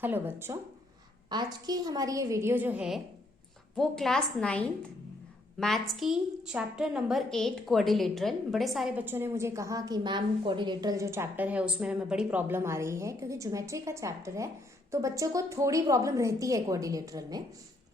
Hello बच्चों, आज की हमारी ये वीडियो जो है वो क्लास 9th मैथ्स की चैप्टर नंबर 8 क्वाड्रिलेटरल। बड़े सारे बच्चों ने मुझे कहा कि मैम क्वाड्रिलेटरल जो चैप्टर है उसमें हमें बड़ी प्रॉब्लम आ रही है, क्योंकि ज्योमेट्री का चैप्टर है तो बच्चों को थोड़ी प्रॉब्लम रहती है क्वाड्रिलेटरल में।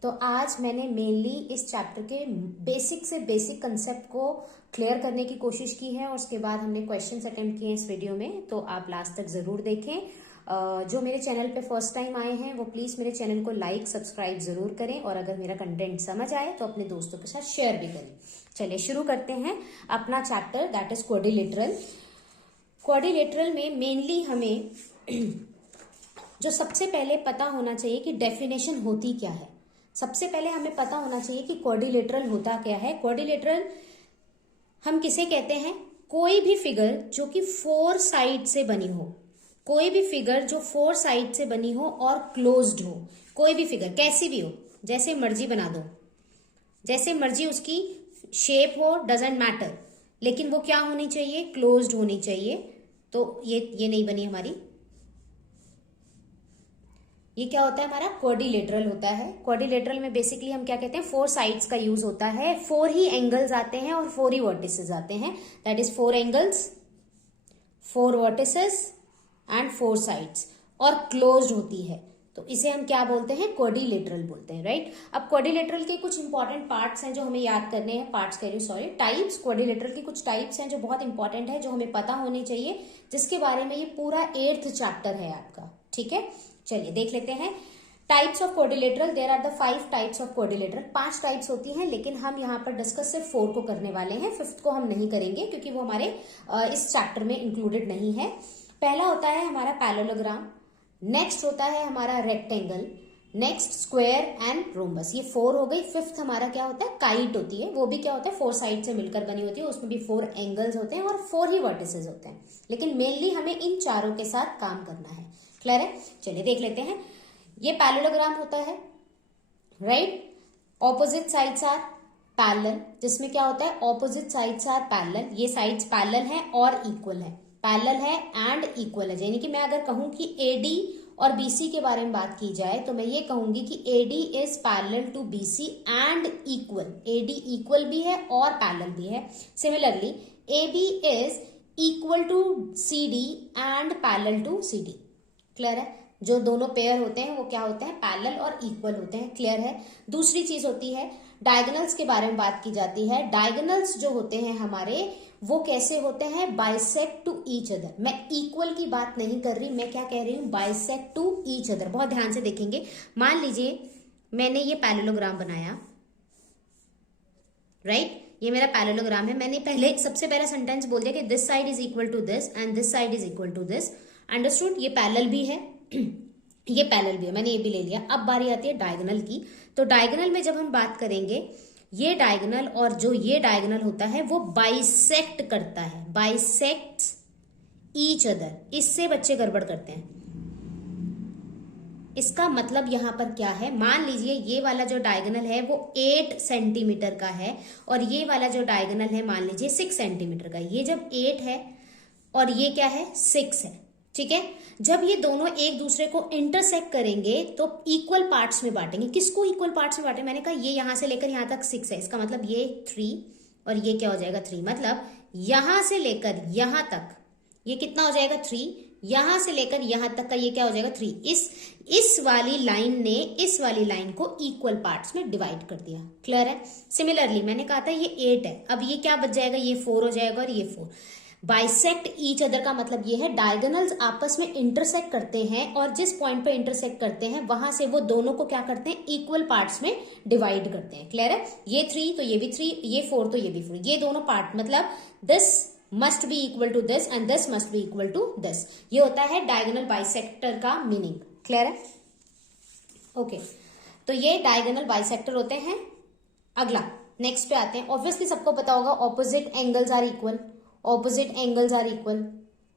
तो आज मैंने मेनली इस चैप्टर के बेसिक से बेसिक कंसेप्ट को क्लियर करने की कोशिश की है और उसके बाद हमने क्वेश्चंस अटेम्प्ट किए हैं इस वीडियो में, तो आप लास्ट तक जरूर देखें। जो मेरे चैनल पे फर्स्ट टाइम आए हैं वो प्लीज मेरे चैनल को लाइक सब्सक्राइब जरूर करें और अगर मेरा कंटेंट समझ आए तो अपने दोस्तों के साथ शेयर भी करें। चलिए शुरू करते हैं अपना chapter, that is quadrilateral. Quadrilateral में मेनली हमें जो सबसे पहले पता होना चाहिए कि डेफिनेशन होती क्या है। सबसे पहले हमें पता होना चाहिए कि क्वाड्रिलेटरल होता क्या है। क्वाड्रिलेटरल हम किसे कहते हैं? कोई भी फिगर जो कि 4 साइड से बनी हो, कोई भी फिगर जो 4 साइड से बनी हो और क्लोज्ड हो। कोई भी फिगर कैसी भी हो, जैसे मर्जी बना दो, जैसे मर्जी उसकी शेप हो, डजेंट मैटर, लेकिन वो क्या होनी चाहिए? क्लोज्ड होनी चाहिए। तो ये नहीं बनी हमारी, ये क्या होता है? हमारा क्वाड्रिलेटरल होता है। क्वाड्रिलेटरल में बेसिकली हम क्या कहते हैं? 4 साइड्स का यूज होता है, 4 ही एंगल्स आते हैं और 4 ही वर्टिसेस आते हैं। That is 4 angles, 4 vertices and 4 sides, और क्लोज्ड होती है, तो इसे हम क्या बोलते हैं? क्वाड्रिलेटरल बोलते हैं, राइट। अब क्वाड्रिलेटरल के कुछ इंपॉर्टेंट पार्ट्स हैं जो हमें याद करने हैं, पार्ट्स कह रही हूँ, सॉरी, टाइप्स। क्वाड्रिलेटरल की कुछ टाइप्स हैं जो बहुत इंपॉर्टेंट है, जो हमें पता होनी चाहिए, जिसके बारे में ये पूरा 8th चैप्टर है आपका, ठीक है। चलिए देख लेते हैं types of quadrilateral. There are the 5 types of quadrilateral. 5 types होती हैं, लेकिन हम यहाँ पर डिस्कस सिर्फ 4 को करने वाले हैं, 5th को हम नहीं करेंगे क्योंकि वो हमारे इस चैप्टर में इंक्लूडेड नहीं है। पहला होता है हमारा पैरेललोग्राम, नेक्स्ट होता है हमारा rectangle, next square and rhombus. ये 4 हो गई। 5th हमारा क्या होता है? काइट होती है। वो भी क्या होता है? 4 साइड से मिलकर बनी होती है, उसमें भी 4 एंगल्स होते हैं और 4 ही वर्टिसेस होते हैं, लेकिन मेनली हमें इन चारों के साथ काम करना है। क्लियर है? चलिए देख लेते हैं। ये पैरेललोग्राम होता है, right. Opposite sides are parallel, जिसमें क्या होता है? Opposite sides are parallel. ये साइड्स पैरेलल हैं और इक्वल है, पैरेलल है एंड इक्वल है। यानी कि मैं अगर कहूं कि एडी और बीसी के बारे में बात की जाए तो मैं ये कहूंगी कि AD is parallel to BC and equal. AD equal भी है और पैरेलल भी है। Similarly AB is equal to CD and parallel to CD. Clear है? जो दोनों पेयर होते हैं वो क्या होते हैं? पैरेलल और इक्वल होते हैं। क्लियर है? दूसरी चीज होती है डायगोनल्स के बारे में बात की जाती है। डायगोनल्स जो होते हैं हमारे, वो कैसे होते हैं? Bisect to each other. मैं इक्वल की बात नहीं कर रही, मैं क्या कह रही हूं? Bisect to each other. बहुत ध्यान से देखेंगे। मान लीजिए मैंने ये पैरेललोग्राम बनाया, राइट। ये मेरा पैरेललोग्राम है। मैंने पहले सबसे पहला सेंटेंस बोल दिया कि this side is equal to this and this side is equal to this. Understood? ये पैरेलल भी है ये पैरेलल भी है, मैंने ये भी ले लिया। अब बारी आती है डायगोनल की। तो डायगोनल में जब हम बात करेंगे, ये डायगोनल और जो ये डायगोनल होता है वो बाइसेक्ट करता है, बाइसेक्ट ईच अदर। इससे बच्चे गड़बड़ करते हैं। इसका मतलब यहां पर क्या है? मान लीजिए ये वाला जो डायगोनल है वो 8 सेंटीमीटर का है और ये वाला जो डायगोनल है मान लीजिए 6 सेंटीमीटर का। ये जब 8 है और ये क्या है? 6 है, ठीक है। जब ये दोनों एक दूसरे को इंटरसेक्ट करेंगे तो इक्वल पार्ट्स में बांटेंगे। किसको इक्वल पार्ट्स में बांटे? मैंने कहा ये यहां से लेकर यहां तक 6 है, इसका मतलब ये 3 और ये क्या हो जाएगा? 3। मतलब यहां से लेकर यहां तक ये कितना हो जाएगा? 3। यहां से लेकर यहां तक का ये क्या हो जाएगा? 3। इस वाली लाइन ने इस वाली लाइन को इक्वल पार्ट्स में डिवाइड कर दिया। क्लियर है? सिमिलरली मैंने कहा था ये 8 है, अब ये क्या बच जाएगा? ये 4 हो जाएगा और ये 4। बाइसेक्ट ईच अदर का मतलब ये है डायगोनल्स आपस में इंटरसेक्ट करते हैं और जिस पॉइंट पे इंटरसेक्ट करते हैं वहां से वो दोनों को क्या करते हैं? इक्वल पार्ट्स में डिवाइड करते हैं। क्लियर है? ये 3 तो ये भी 3, ये 4 तो ये भी 4। ये दोनों पार्ट मतलब this must be equal to this and this must be equal to this. ये होता है डायगोनल बाइसेक्टर का मीनिंग। क्लियर है? ओके, तो ये डायगोनल बाइसेक्टर होते हैं। अगला नेक्स्ट पे आते हैं। ऑब्वियसली सबको पता होगा opposite angles are equal. Opposite angles are equal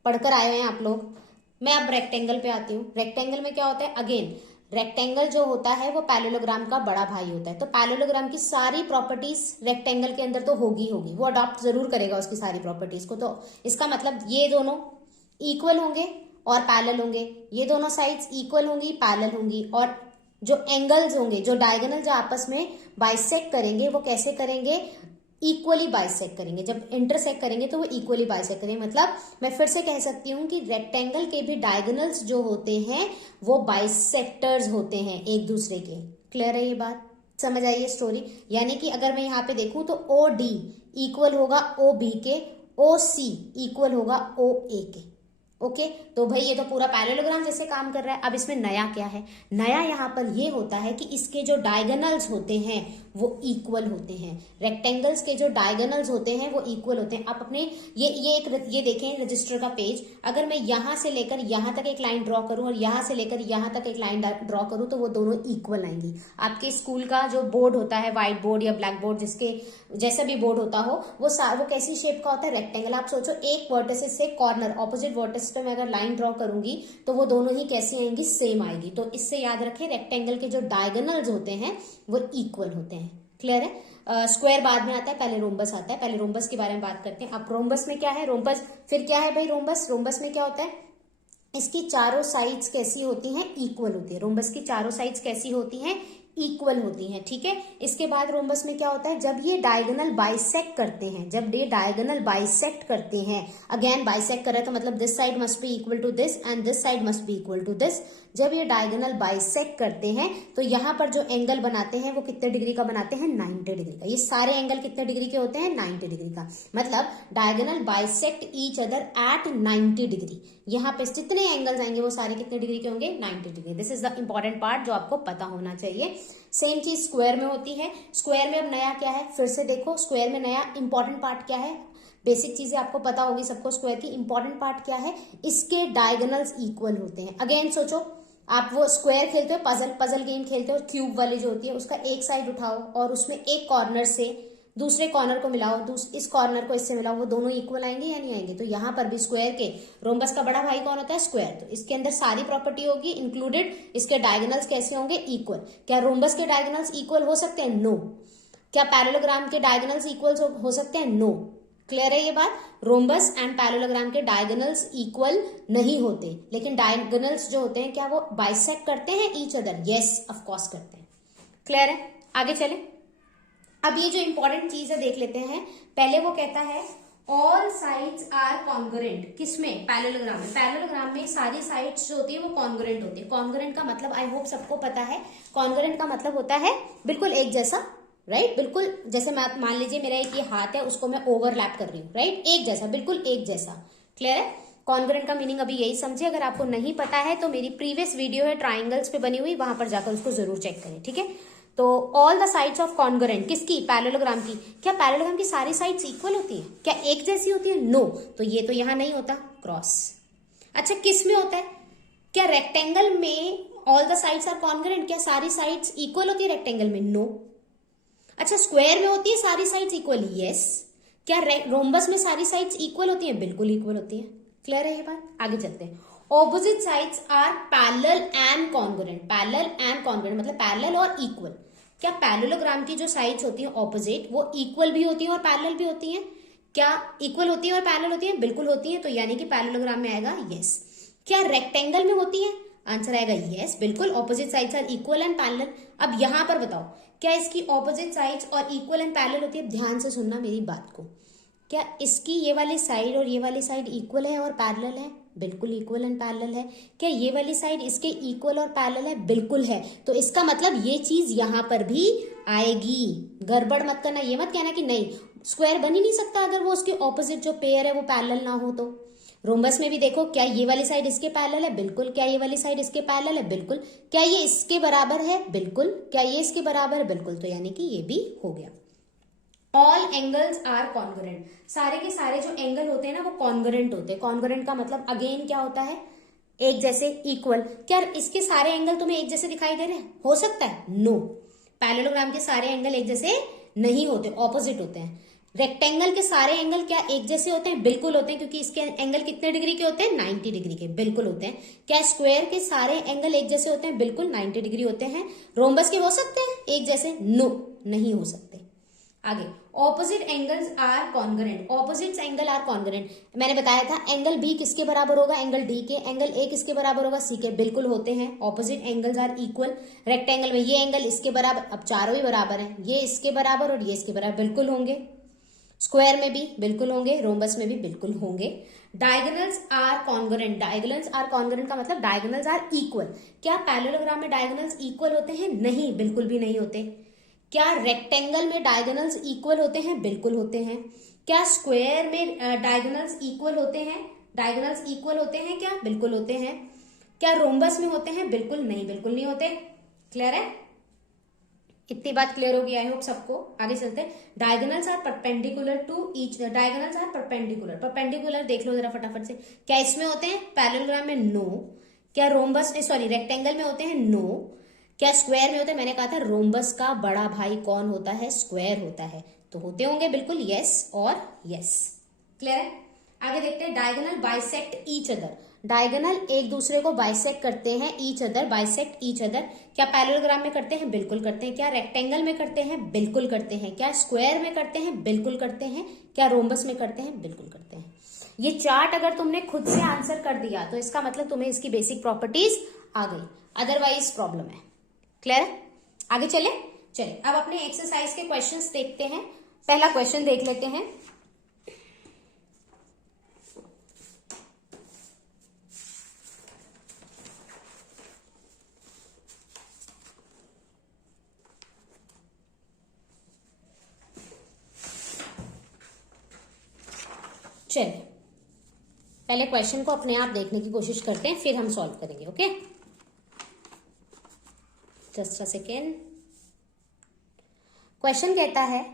पढ़कर आए हैं आप लोग। मैं अब रेक्टेंगल पे आती हूँ। रेक्टेंगल में क्या होता है? अगेन रेक्टेंगल जो होता है वो पैरेललोग्राम का बड़ा भाई होता है। तो पैरेललोग्राम की सारी प्रॉपर्टीज रेक्टेंगल के अंदर तो होगी, वो अडॉप्ट जरूर करेगा उसकी सारी प्रॉपर्टीज को। तो इसका मतलब ये दोनों इक्वल होंगे और पैरेलल होंगे, ये दोनों साइड्स इक्वल होंगी, पैरेलल होंगी, और जो एंगल्स होंगे, जो डायगोनल जो आपस में बाइसेक्ट करेंगे वो कैसे करेंगे, इक्वली बाइसेक्ट करेंगे। जब इंटरसेक्ट करेंगे तो वो इक्वली बाइसेक्ट करेंगे। मतलब मैं फिर से कह सकती हूँ कि रेक्टेंगल के भी डायगोनल्स जो होते हैं वो बाइसेक्टर्स होते हैं एक दूसरे के। क्लियर है ये बात, समझ आई है स्टोरी। यानी कि अगर मैं यहाँ पे देखूं तो ओ डी इक्वल होगा ओ बी के, ओ सी इक्वल होगा ओ ए के। ओके तो भाई ये तो पूरा पैरेललोग्राम जैसे काम कर रहा है। अब इसमें नया क्या है, नया यहाँ पर ये होता है कि इसके जो डायगोनल्स होते हैं वो इक्वल होते हैं। रेक्टेंगल्स के जो डायगोनल्स होते हैं वो इक्वल होते हैं। आप अपने ये देखें रजिस्टर का पेज, अगर मैं यहां से लेकर यहां तक एक लाइन ड्रॉ करूं और यहां से लेकर यहां तक एक लाइन ड्रॉ करूं तो वो दोनों इक्वल आएंगी। आपके स्कूल का जो बोर्ड होता है, व्हाइट बोर्ड या ब्लैक बोर्ड, जिसके जैसा भी बोर्ड होता हो, वो कैसी शेप का होता है, रेक्टेंगल। आप सोचो एक वर्टिस से कॉर्नर ऑपोजिट वर्टिस पे मैं अगर लाइन ड्रॉ करूंगी तो वो दोनों ही कैसी आएंगी, सेम आएगी। तो इससे याद रखें रेक्टेंगल के जो डायगोनल्स होते हैं वो इक्वल होते हैं। क्लियर है। स्क्वायर बाद में आता है, पहले रोम्बस आता है। पहले रोम्बस के बारे में बात करते हैं। अब रोम्बस में क्या है, रोम्बस फिर क्या है भाई, रोम्बस में क्या होता है, इसकी चारों साइड्स कैसी होती हैं, इक्वल होती है। रोम्बस की चारों साइड्स कैसी होती हैं, इक्वल होती हैं। ठीक है, इसके बाद रोम्बस में क्या होता है, जब ये डायगोनल बाइसेक्ट करते हैं, जब ये डायगोनल बाइसेक्ट करते हैं, अगेन बाइसेक्ट कर रहे तो मतलब this side must be equal to this and this side must be equal to this. जब ये डायगोनल बाइसेक्ट करते हैं तो यहाँ पर जो एंगल बनाते हैं वो कितने डिग्री का बनाते हैं, 90 डिग्री का। ये सारे एंगल कितने डिग्री के होते हैं, 90 डिग्री का। मतलब diagonal bisect each other eight 90 degree. यहाँ पे जितने एंगल्स आएंगे वो सारे कितने डिग्री के होंगे, 90 degree. This is the important part जो आपको पता होना चाहिए। सेम चीज स्क्वायर में होती है। स्क्वायर में अब नया क्या है, फिर से देखो स्क्वायर में नया इंपॉर्टेंट पार्ट क्या है, बेसिक चीजें आपको पता होगी सबको। स्क्वायर की इंपॉर्टेंट पार्ट क्या है, इसके डायगोनल्स इक्वल होते हैं। अगेन सोचो आप वो स्क्वायर खेलते हो, पजल गेम खेलते हो, क्यूब वाली जो होती है, उसका एक साइड उठाओ और उसमें एक कॉर्नर से दूसरे कॉर्नर को मिलाओ, इस कॉर्नर को इससे मिलाओ, वो दोनों इक्वल आएंगे या नहीं आएंगे। तो यहाँ पर भी स्क्वायर के रोम्बस का बड़ा भाई कौन होता है, स्क्वायर। तो इसके अंदर सारी प्रॉपर्टी होगी इंक्लूडेड, इसके डायगोनल्स कैसे होंगे, इक्वल। क्या रोम्बस के डायगोनल्स इक्वल हो सकते हैं, नो। क्या पैरेललोग्राम के डायगोनल्स इक्वल हो सकते हैं, नो। क्लियर है ये बात। रोम्बस एंड पैरेललोग्राम के डायगोनल्स इक्वल नहीं होते, लेकिन डायगोनल्स जो होते हैं क्या वो बाइसेक्ट करते हैं each other, yes of course करते हैं। क्लियर है, आगे चले। अब ये जो इंपॉर्टेंट चीज है देख लेते हैं। पहले वो कहता है ऑल साइड्स आर कॉन्ग्रुएंट, किसमें, पैरेललोग्राम में। पैरेललोग्राम में सारी साइड्स जो होती है वो कॉन्ग्रुएंट होती है। कॉन्ग्रुएंट का मतलब आई होप सबको पता है। कॉन्ग्रुएंट का मतलब होता है बिल्कुल एक जैसा, राइट। बिल्कुल जैसे मैं मान लीजिए मेरा एक ये हाथ है, उसको मैं ओवरलैप कर रही हूँ, राइट, एक जैसा, बिल्कुल एक जैसा। क्लियर है। कॉन्ग्रुएंट का मीनिंग अभी यही समझे। अगर आपको नहीं पता है तो मेरी प्रीवियस वीडियो है ट्राइंगल्स पे बनी हुई, वहां पर जाकर उसको जरूर चेक करें। ठीक है, तो all the sides of congruent, किसकी, पैरेललोग्राम की। क्या पैरेललोग्राम की सारी साइड्स इक्वल होती है, क्या एक जैसी होती है, नो। तो ये तो यहां नहीं होता, क्रॉस। अच्छा किस में होता है, क्या रेक्टेंगल में all the sides are congruent, क्या सारी साइड्स इक्वल होती है रेक्टेंगल में, नो। अच्छा स्क्वायर में होती है सारी साइड्स इक्वल, यस। क्या रोम्बस में सारी साइड्स इक्वल होती है, बिल्कुल इक्वल होती है। क्लियर है ये बात, आगे चलते हैं। Opposite sides are parallel and congruent. Parallel and congruent मतलब पैरेलल और इक्वल। क्या पैरेललोग्राम की जो साइड्स होती हैं ऑपोजिट वो इक्वल भी होती हैं और पैरेलल भी होती हैं, क्या इक्वल होती है और पैरेलल होती है, बिल्कुल होती है। तो यानी कि पैरेललोग्राम में आएगा यस। क्या रेक्टेंगल में होती है, आंसर आएगा यस, बिल्कुल। Opposite sides are equal and parallel. अब यहां पर बताओ क्या इसकी ऑपोजिट साइड्स और इक्वल एंड पैरेलल होती है, ध्यान से सुनना मेरी बात को। क्या इसकी ये वाली साइड और ये वाली साइड इक्वल है और पैरेलल है, बिल्कुल इक्वल एंड पैरेलल है। क्या ये वाली साइड इसके इक्वल और पैरेलल है, बिल्कुल है। तो इसका मतलब ये चीज यहां पर भी आएगी। गड़बड़ मत करना, ये मत कहना कि नहीं स्क्वायर बन ही नहीं सकता अगर वो उसके ऑपोजिट जो पेयर है वो पैरेलल ना हो। तो रोम्बस में भी देखो, क्या ये वाली साइड इसके पैरेलल है, बिल्कुल। क्या ये वाली साइड इसके पैरेलल है, बिल्कुल। क्या ये इसके बराबर है, बिल्कुल। क्या ये इसके बराबर है, बिल्कुल। तो यानी कि ये भी हो गया। ऑल एंगल्स आर कॉन्ग्रुएंट, सारे के सारे जो एंगल होते हैं ना वो कॉन्ग्रुएंट होते हैं। कॉन्ग्रुएंट का मतलब अगेन क्या होता है, एक जैसे, इक्वल। क्या इसके सारे एंगल तुम्हें एक जैसे दिखाई दे रहे हैं, हो सकता है, नो। पैरेललोग्राम के सारे एंगल एक जैसे नहीं होते, ऑपोजिट होते हैं। रेक्टेंगल के सारे एंगल क्या एक जैसे होते हैं, बिल्कुल होते हैं, क्योंकि इसके एंगल कितने डिग्री के होते हैं, 90 डिग्री के, बिल्कुल होते हैं। क्या स्क्वायर के सारे एंगल एक जैसे होते हैं, बिल्कुल 90 डिग्री होते हैं। रोम्बस के हो सकते हैं एक जैसे, नो, नहीं हो सकते। आगे, opposite angles are congruent, opposite angle are congruent. मैंने बताया था एंगल बी किसके बराबर होगा, एंगल डी के, एंगल ए किसके बराबर होगा, सी के, बिल्कुल होते हैं। Opposite angles are equal, rectangle में ये एंगल इसके बराबर, अब चारों ही बराबर हैं, ये इसके बराबर और ये इसके बराबर, बिल्कुल होंगे। स्क्वायर में भी बिल्कुल होंगे, रोम्बस में भी बिल्कुल होंगे। Diagonals are congruent, diagonals are congruent का मतलब डायगोनल्स आर इक्वल। क्या पैरेललोग्राम में डायगोनल्स इक्वल होते हैं, नहीं, बिल्कुल भी नहीं होते। क्या रेक्टेंगल में डायगोनल्स इक्वल होते हैं, बिल्कुल होते हैं। क्या स्क्वायर में डायगोनल्स इक्वल होते हैं, डायगोनल्स इक्वल होते हैं क्या, बिल्कुल होते हैं। क्या रोम्बस में होते हैं, बिल्कुल नहीं, बिल्कुल नहीं होते। क्लियर है, इतनी बात क्लियर होगी आई होप सबको। आगे चलते हैं, diagonals are perpendicular to each, diagonals are perpendicular, perpendicular देख लो जरा फटाफट से, क्या इसमें होते हैं, पैरेललोग्राम में नो। क्या रोम्बस, सॉरी रेक्टेंगल में होते हैं, नो। क्या स्क्वायर में होते हैं, मैंने कहा था रोम्बस का बड़ा भाई कौन होता है, स्क्वायर होता है, तो होते होंगे बिल्कुल, यस और यस। क्लियर है, आगे देखते हैं, diagonal bisect each other, diagonal एक दूसरे को बाइसेक्ट करते हैं, each other, bisect each other. क्या पैरेललोग्राम में करते हैं, बिल्कुल करते हैं। क्या रेक्टेंगल में करते हैं, बिल्कुल करते हैं। क्या स्क्वायर में करते हैं, बिल्कुल करते हैं। क्या रोम्बस में करते हैं, बिल्कुल करते हैं। ये चार्ट अगर तुमने खुद से आंसर कर दिया तो इसका मतलब तुम्हें इसकी बेसिक प्रॉपर्टीज आ गई, अदरवाइज प्रॉब्लम है। क्लियर है, आगे चले, अब अपने एक्सरसाइज के क्वेश्चंस देखते हैं। पहला क्वेश्चन देख लेते हैं। चलिए पहले क्वेश्चन को अपने आप देखने की कोशिश करते हैं, फिर हम सॉल्व करेंगे। Okay, just a second. Question कहता है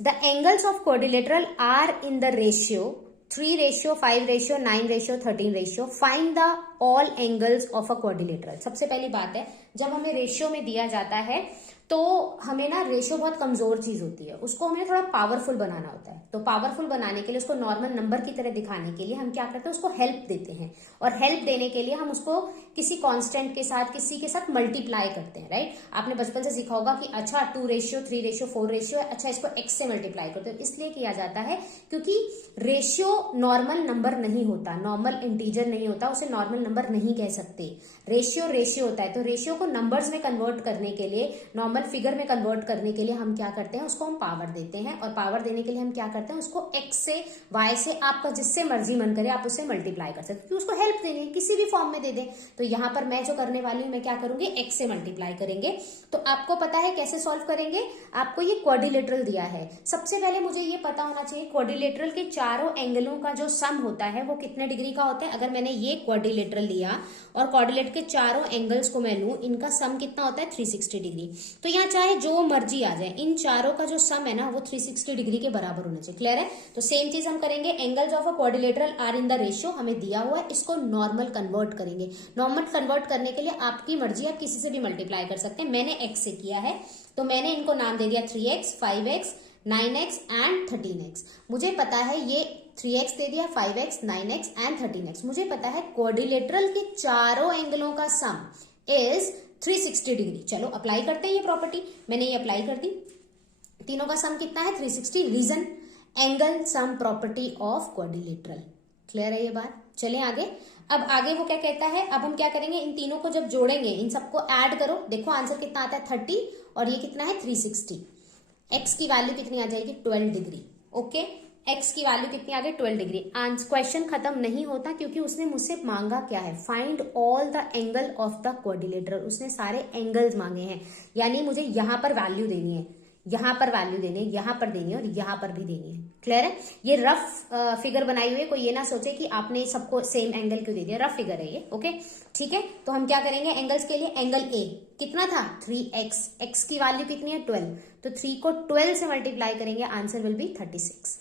the angles of quadrilateral are in the ratio 3:5:9:13 find the all angles of a quadrilateral. सबसे पहली बात है, जब हमें रेशियो में दिया जाता है तो हमें ना रेशियो बहुत कमजोर चीज होती है, उसको हमें थोड़ा पावरफुल बनाना होता है। तो पावरफुल बनाने के लिए, उसको नॉर्मल नंबर की तरह दिखाने के लिए हम क्या करते हैं, उसको हेल्प देते हैं, और हेल्प देने के लिए हम उसको किसी कांस्टेंट के साथ, किसी के साथ मल्टीप्लाई करते हैं। राइट, आपने बचपन से सीखा होगा कि अच्छा 2:3:4 है, अच्छा इसको x से मल्टीप्लाई करते हो। इसलिए किया जाता है क्योंकि रेशियो नॉर्मल नंबर नहीं होता, नॉर्मल इंटीजर नहीं होता, उसे नॉर्मल नंबर नहीं कह सकते। रेशियो होता है, तो रेशियो को नंबर्स में कन्वर्ट करने के लिए, नॉर्मल फिगर में कन्वर्ट करने के लिए हम क्या करते हैं, उसको हम पावर देते हैं, और पावर देने के लिए हम क्या करते हैं, उसको x से, y से, आपका जिससे मर्जी मन करे आप उससे मल्टीप्लाई कर सकते हैं, उसको हेल्प देंगे, किसी भी फॉर्म में दे दें। तो यहाँ पर मैं जो करने वाली हूँ, मैं क्या करूंगी, x से मल्टीप्लाई करेंगे। तो आपको पता है कैसे सॉल्व करेंगे, आपको ये क्वाड्रिलेटरल दिया है। सबसे पहले मुझे ये पता होना चाहिए क्वाड्रिलेटरल के चारों एंगलों का जो सम होता है वो कितने डिग्री का होता है। अगर मैंने ये क्वाड्रिलेटरल लिया और क्वाड्रिलेटरल के चारों एंगल्स को मैं लूं, इनका सम कितना होता है, 360 डिग्री। तो यहाँ चाहे जो मर्जी आ जाए, इन चारों का जो सम है ना वो 360 डिग्री के बराबर होना चाहिए। क्लियर है, तो सेम चीज हम करेंगे, angles of a quadrilateral are in the ratio हमें दिया हुआ है, इसको नॉर्मल कन्वर्ट करेंगे। नॉर्मल कन्वर्ट करने के लिए आपकी मर्जी, आप किसी से भी मल्टीप्लाई कर सकते हैं। मैंने x से किया है तो मैंने इनको नाम दे दिया 3x, 5x, 9x and 13x। मुझे पता है ये 3x दे दिया, 5x, 9x एंड 13x। मुझे पता है क्वाड्रिलेटरल के चारों एंगलों का सम इज 360 डिग्री। चलो अप्लाई करते हैं ये प्रॉपर्टी, मैंने ये अप्लाई कर दी। तीनों का सम कितना है, 360। Reason, angle sum property of quadrilateral. Clear है ये बात, चलें आगे। अब आगे वो क्या कहता है, अब हम क्या करेंगे, इन तीनों को जब जोड़ेंगे, इन सबको ऐड करो, देखो आंसर कितना आता है, 30, और ये कितना है, 360। x की वैल्यू कितनी आ जाएगी, 12 डिग्री। ओके, x की वैल्यू कितनी आ गई, 12 डिग्री। क्वेश्चन खत्म नहीं होता क्योंकि उसने मुझसे मांगा क्या है, find all the angle of the quadrilateral. उसने सारे एंगल्स मांगे हैं, यानी मुझे यहां पर वैल्यू देनी है, यहां पर वैल्यू देनी है, यहां पर देनी है और यहां पर भी देनी है। क्लियर है, ये रफ फिगर बनाई हुई है, कोई ये ना सोचे कि आपने सबको सेम एंगल क्यों दे दिया, रफ फिगर है ये। ओके ठीक है, तो हम क्या करेंगे एंगल्स के लिए, एंगल ए कितना था, 3x, x की वैल्यू कितनी है, 12, तो 3 को 12 से मल्टीप्लाई करेंगे, answer will be 36।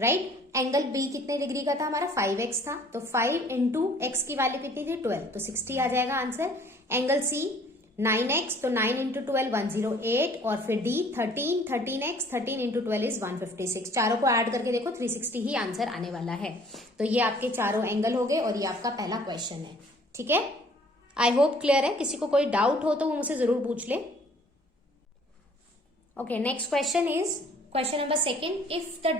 Right, angle B कितने डिग्री का था हमारा, 5x था, तो 5 इंटू एक्स की वैल्यू कितनी थी, 12, तो 60 आ जाएगा आंसर। एंगल सी 9x, तो 9 इंटू 12 108, और फिर डी 13x, 13 इंटू 12 इज 156। चारों को ऐड करके देखो 360 ही आंसर आने वाला है। तो ये आपके चारों एंगल हो गए और ये आपका पहला क्वेश्चन है। ठीक है, आई होप क्लियर है। किसी को कोई डाउट हो तो वो मुझसे जरूर पूछ ले। Okay, next question is question number second, if the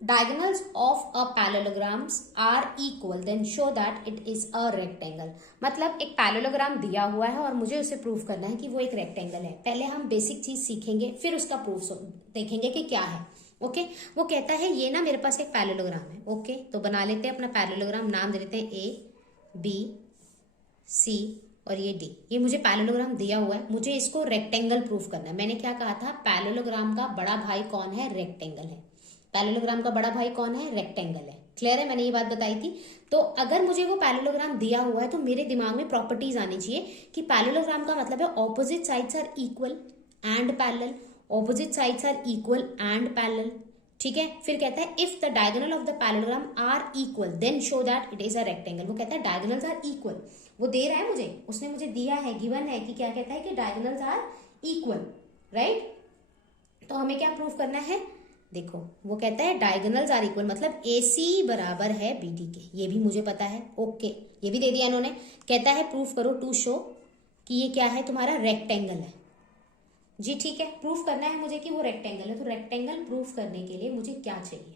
diagonals of a parallelograms are equal then show that it is a rectangle। मतलब एक पैरेललोग्राम दिया हुआ है और मुझे उसे प्रूव करना है कि वो एक रेक्टेंगल है। पहले हम बेसिक चीज सीखेंगे, फिर उसका प्रूफ देखेंगे कि क्या है। ओके, वो कहता है ये ना मेरे पास एक पैरेललोग्राम है। ओके, तो बना लेते हैं अपना पैरेललोग्राम, नाम दे देते हैं ए बी सी और ये डी। ये मुझे पैरेललोग्राम दिया हुआ है, मुझे इसको रेक्टेंगल प्रूफ करना है। मैंने क्या कहा था, पैरेललोग्राम का बड़ा भाई कौन है, रेक्टेंगल है। पैरेललोग्राम का बड़ा भाई कौन है, रेक्टेंगल है। क्लियर है, मैंने ये बात बताई थी। तो अगर मुझे वो पैरेललोग्राम दिया हुआ है तो मेरे दिमाग में प्रॉपर्टीज आनी चाहिए कि पैरेललोग्राम का मतलब है opposite sides are equal and parallel, opposite sides are equal and parallel. ठीक है, फिर कहता है if the diagonal of the parallelogram are equal then show that it is a rectangle. वो कहता है डायगोनल्स आर इक्वल, वो दे रहा है मुझे, उसने मुझे दिया है, गिवन है कि क्या कहता है कि डायगोनल्स आर इक्वल, राइट। तो हमें क्या प्रूफ करना है, देखो वो कहता है डायगोनल्स आर इक्वल मतलब AC बराबर है BD के, ये भी मुझे पता है। ओके, ये भी दे दिया इन्होंने। कहता है प्रूफ करो टू शो कि ये क्या है, तुम्हारा रेक्टेंगल है। जी ठीक है, प्रूफ करना है मुझे कि वो रेक्टेंगल है। तो रेक्टेंगल प्रूफ करने के लिए मुझे क्या चाहिए।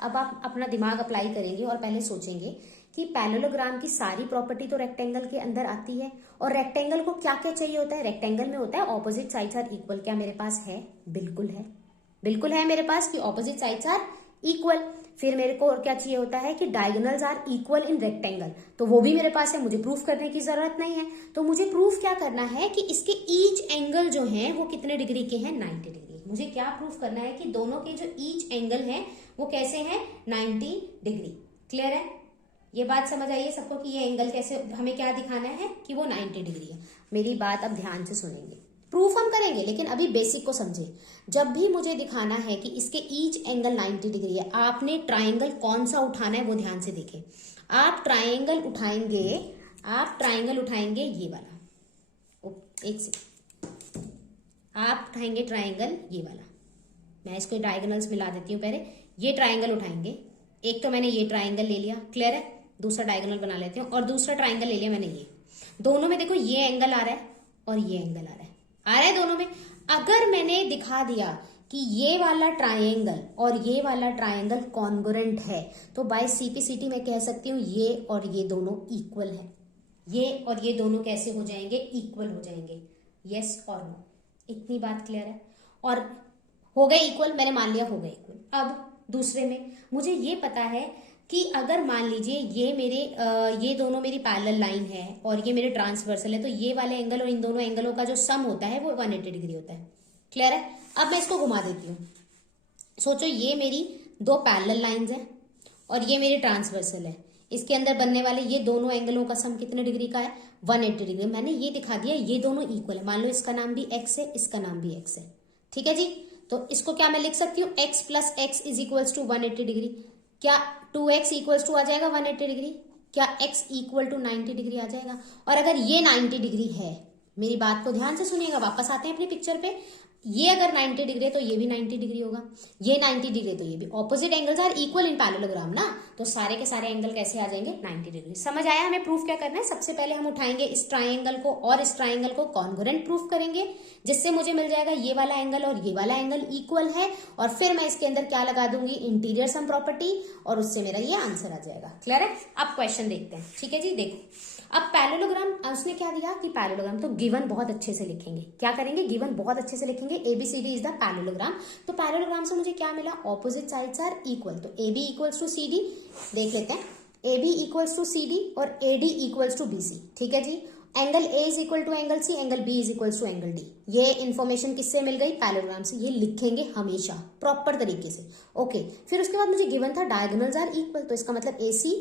अब आप अपना दिमाग अप्लाई करेंगे और पहले सोचेंगे कि पैरेललोग्राम की सारी प्रॉपर्टी तो रेक्टेंगल के अंदर आती है, और रेक्टेंगल को क्या क्या चाहिए होता है, रेक्टेंगल में होता है ऑपोजिट साइड्स आर इक्वल। क्या मेरे पास है, बिल्कुल है, बिल्कुल है मेरे पास कि ऑपोजिट साइड्स आर इक्वल। फिर मेरे को और क्या चाहिए होता है कि diagonals are equal in rectangle, तो वो भी मेरे पास है, मुझे प्रूफ करने की जरूरत नहीं है। तो मुझे प्रूफ क्या करना है कि इसके ईच एंगल जो हैं वो कितने डिग्री के हैं, 90 डिग्री। मुझे क्या प्रूफ करना है कि दोनों के जो ईच एंगल हैं वो कैसे हैं, 90 डिग्री। क्लियर है, ये बात समझ आइए सबको कि ये एंगल कैसे, हमें क्या दिखाना है कि वो 90 डिग्री है। मेरी बात अब ध्यान से सुनेंगे, प्रूफ हम करेंगे लेकिन अभी बेसिक को समझे। जब भी मुझे दिखाना है कि इसके ईच एंगल 90 डिग्री है, आपने ट्राइंगल कौन सा उठाना है वो ध्यान से देखें। आप ट्राइंगल उठाएंगे ये वाला, एक सेकंड, आप उठाएंगे ट्राइंगल ये वाला। मैं इसको डायगोनल्स मिला देती हूँ पहले। ये ट्राइंगल उठाएंगे, एक तो मैंने ये ट्राइंगल ले लिया, क्लियर है। दूसरा डायगोनल बना लेते हैं और दूसरा ट्राइंगल ले लिया मैंने ये। दोनों में देखो ये एंगल आ रहा है और ये एंगल आ रहा है दोनों में। अगर मैंने दिखा दिया कि ये वाला ट्राइंगल और ये वाला ट्राइंगल कॉन्ग्रुएंट है तो बाय CP/CT मैं कह सकती हूँ ये और ये दोनों इक्वल है। ये और ये दोनों कैसे हो जाएंगे, इक्वल हो जाएंगे। यस और नो, इतनी बात क्लियर है। और हो गए इक्वल, मैंने मान लिया हो गए इक्वल। अब दूसरे में मुझे ये पता है कि अगर मान लीजिए ये मेरे ये दोनों मेरी पैरेलल लाइन है और ये मेरे ट्रांसवर्सल है, तो ये वाले एंगल और इन दोनों एंगलों का जो सम होता है वो 180 डिग्री होता है। क्लियर है। अब मैं इसको घुमा देती हूँ। सोचो ये मेरी दो पैरेलल लाइंस है और ये मेरी ट्रांसवर्सल है। इसके अंदर बनने वाले ये दोनों एंगलों का सम कितने डिग्री का है, 180 डिग्री। मैंने ये दिखा दिया ये दोनों इक्वल है। मान लो इसका नाम भी x है, इसका नाम भी x है। ठीक है जी, तो इसको क्या मैं लिख सकती हूँ, x plus x is equals to 180 degree. क्या 2x इक्वल्स टू आ जाएगा 180 डिग्री, क्या x इक्वल टू 90 डिग्री आ जाएगा। और अगर ये 90 डिग्री है, मेरी बात को ध्यान से सुनिएगा, वापस आते हैं अपने पिक्चर पे। ये अगर 90 डिग्री है तो ये भी 90 डिग्री होगा, ये 90 डिग्री तो ये भी। Opposite angles are equal in parallelogram ना, तो सारे के सारे एंगल कैसे आ जाएंगे, 90 डिग्री। समझ आया। हमें प्रूफ क्या करना है, सबसे पहले हम उठाएंगे इस ट्राइंगल को और इस ट्राइंगल को कॉन्ग्रुएंट प्रूफ करेंगे, जिससे मुझे मिल जाएगा ये वाला एंगल और ये वाला एंगल इक्वल है। और फिर मैं इसके अंदर क्या लगा दूंगी, इंटीरियर सम प्रॉपर्टी, और उससे मेरा ये आंसर आ जाएगा। क्लियर है। अब क्वेश्चन देखते हैं। ठीक है जी, देखो अब पैरेललोग्राम उसने क्या दिया कि पैरेललोग्राम तो गिवन बहुत अच्छे से लिखेंगे। क्या करेंगे, गिवन बहुत अच्छे से लिखेंगे। ABCD is the parallelogram. तो पैरेललोग्राम से मुझे क्या मिला, ऑपोजिट साइड्स आर इक्वल। तो AB इक्वल्स टू CD देख लेते हैं, AB इक्वल्स टू CD और AD इक्वल्स टू BC। ठीक है जी। Angle A is equal to angle C, angle B is equals to angle D। ये इन्फॉर्मेशन किससे मिल गई, पैरेललोग्राम से। ये लिखेंगे हमेशा प्रॉपर तरीके से। ओके, फिर उसके बाद मुझे गिवन था डायगोनल्स आर इक्वल, तो इसका मतलब AC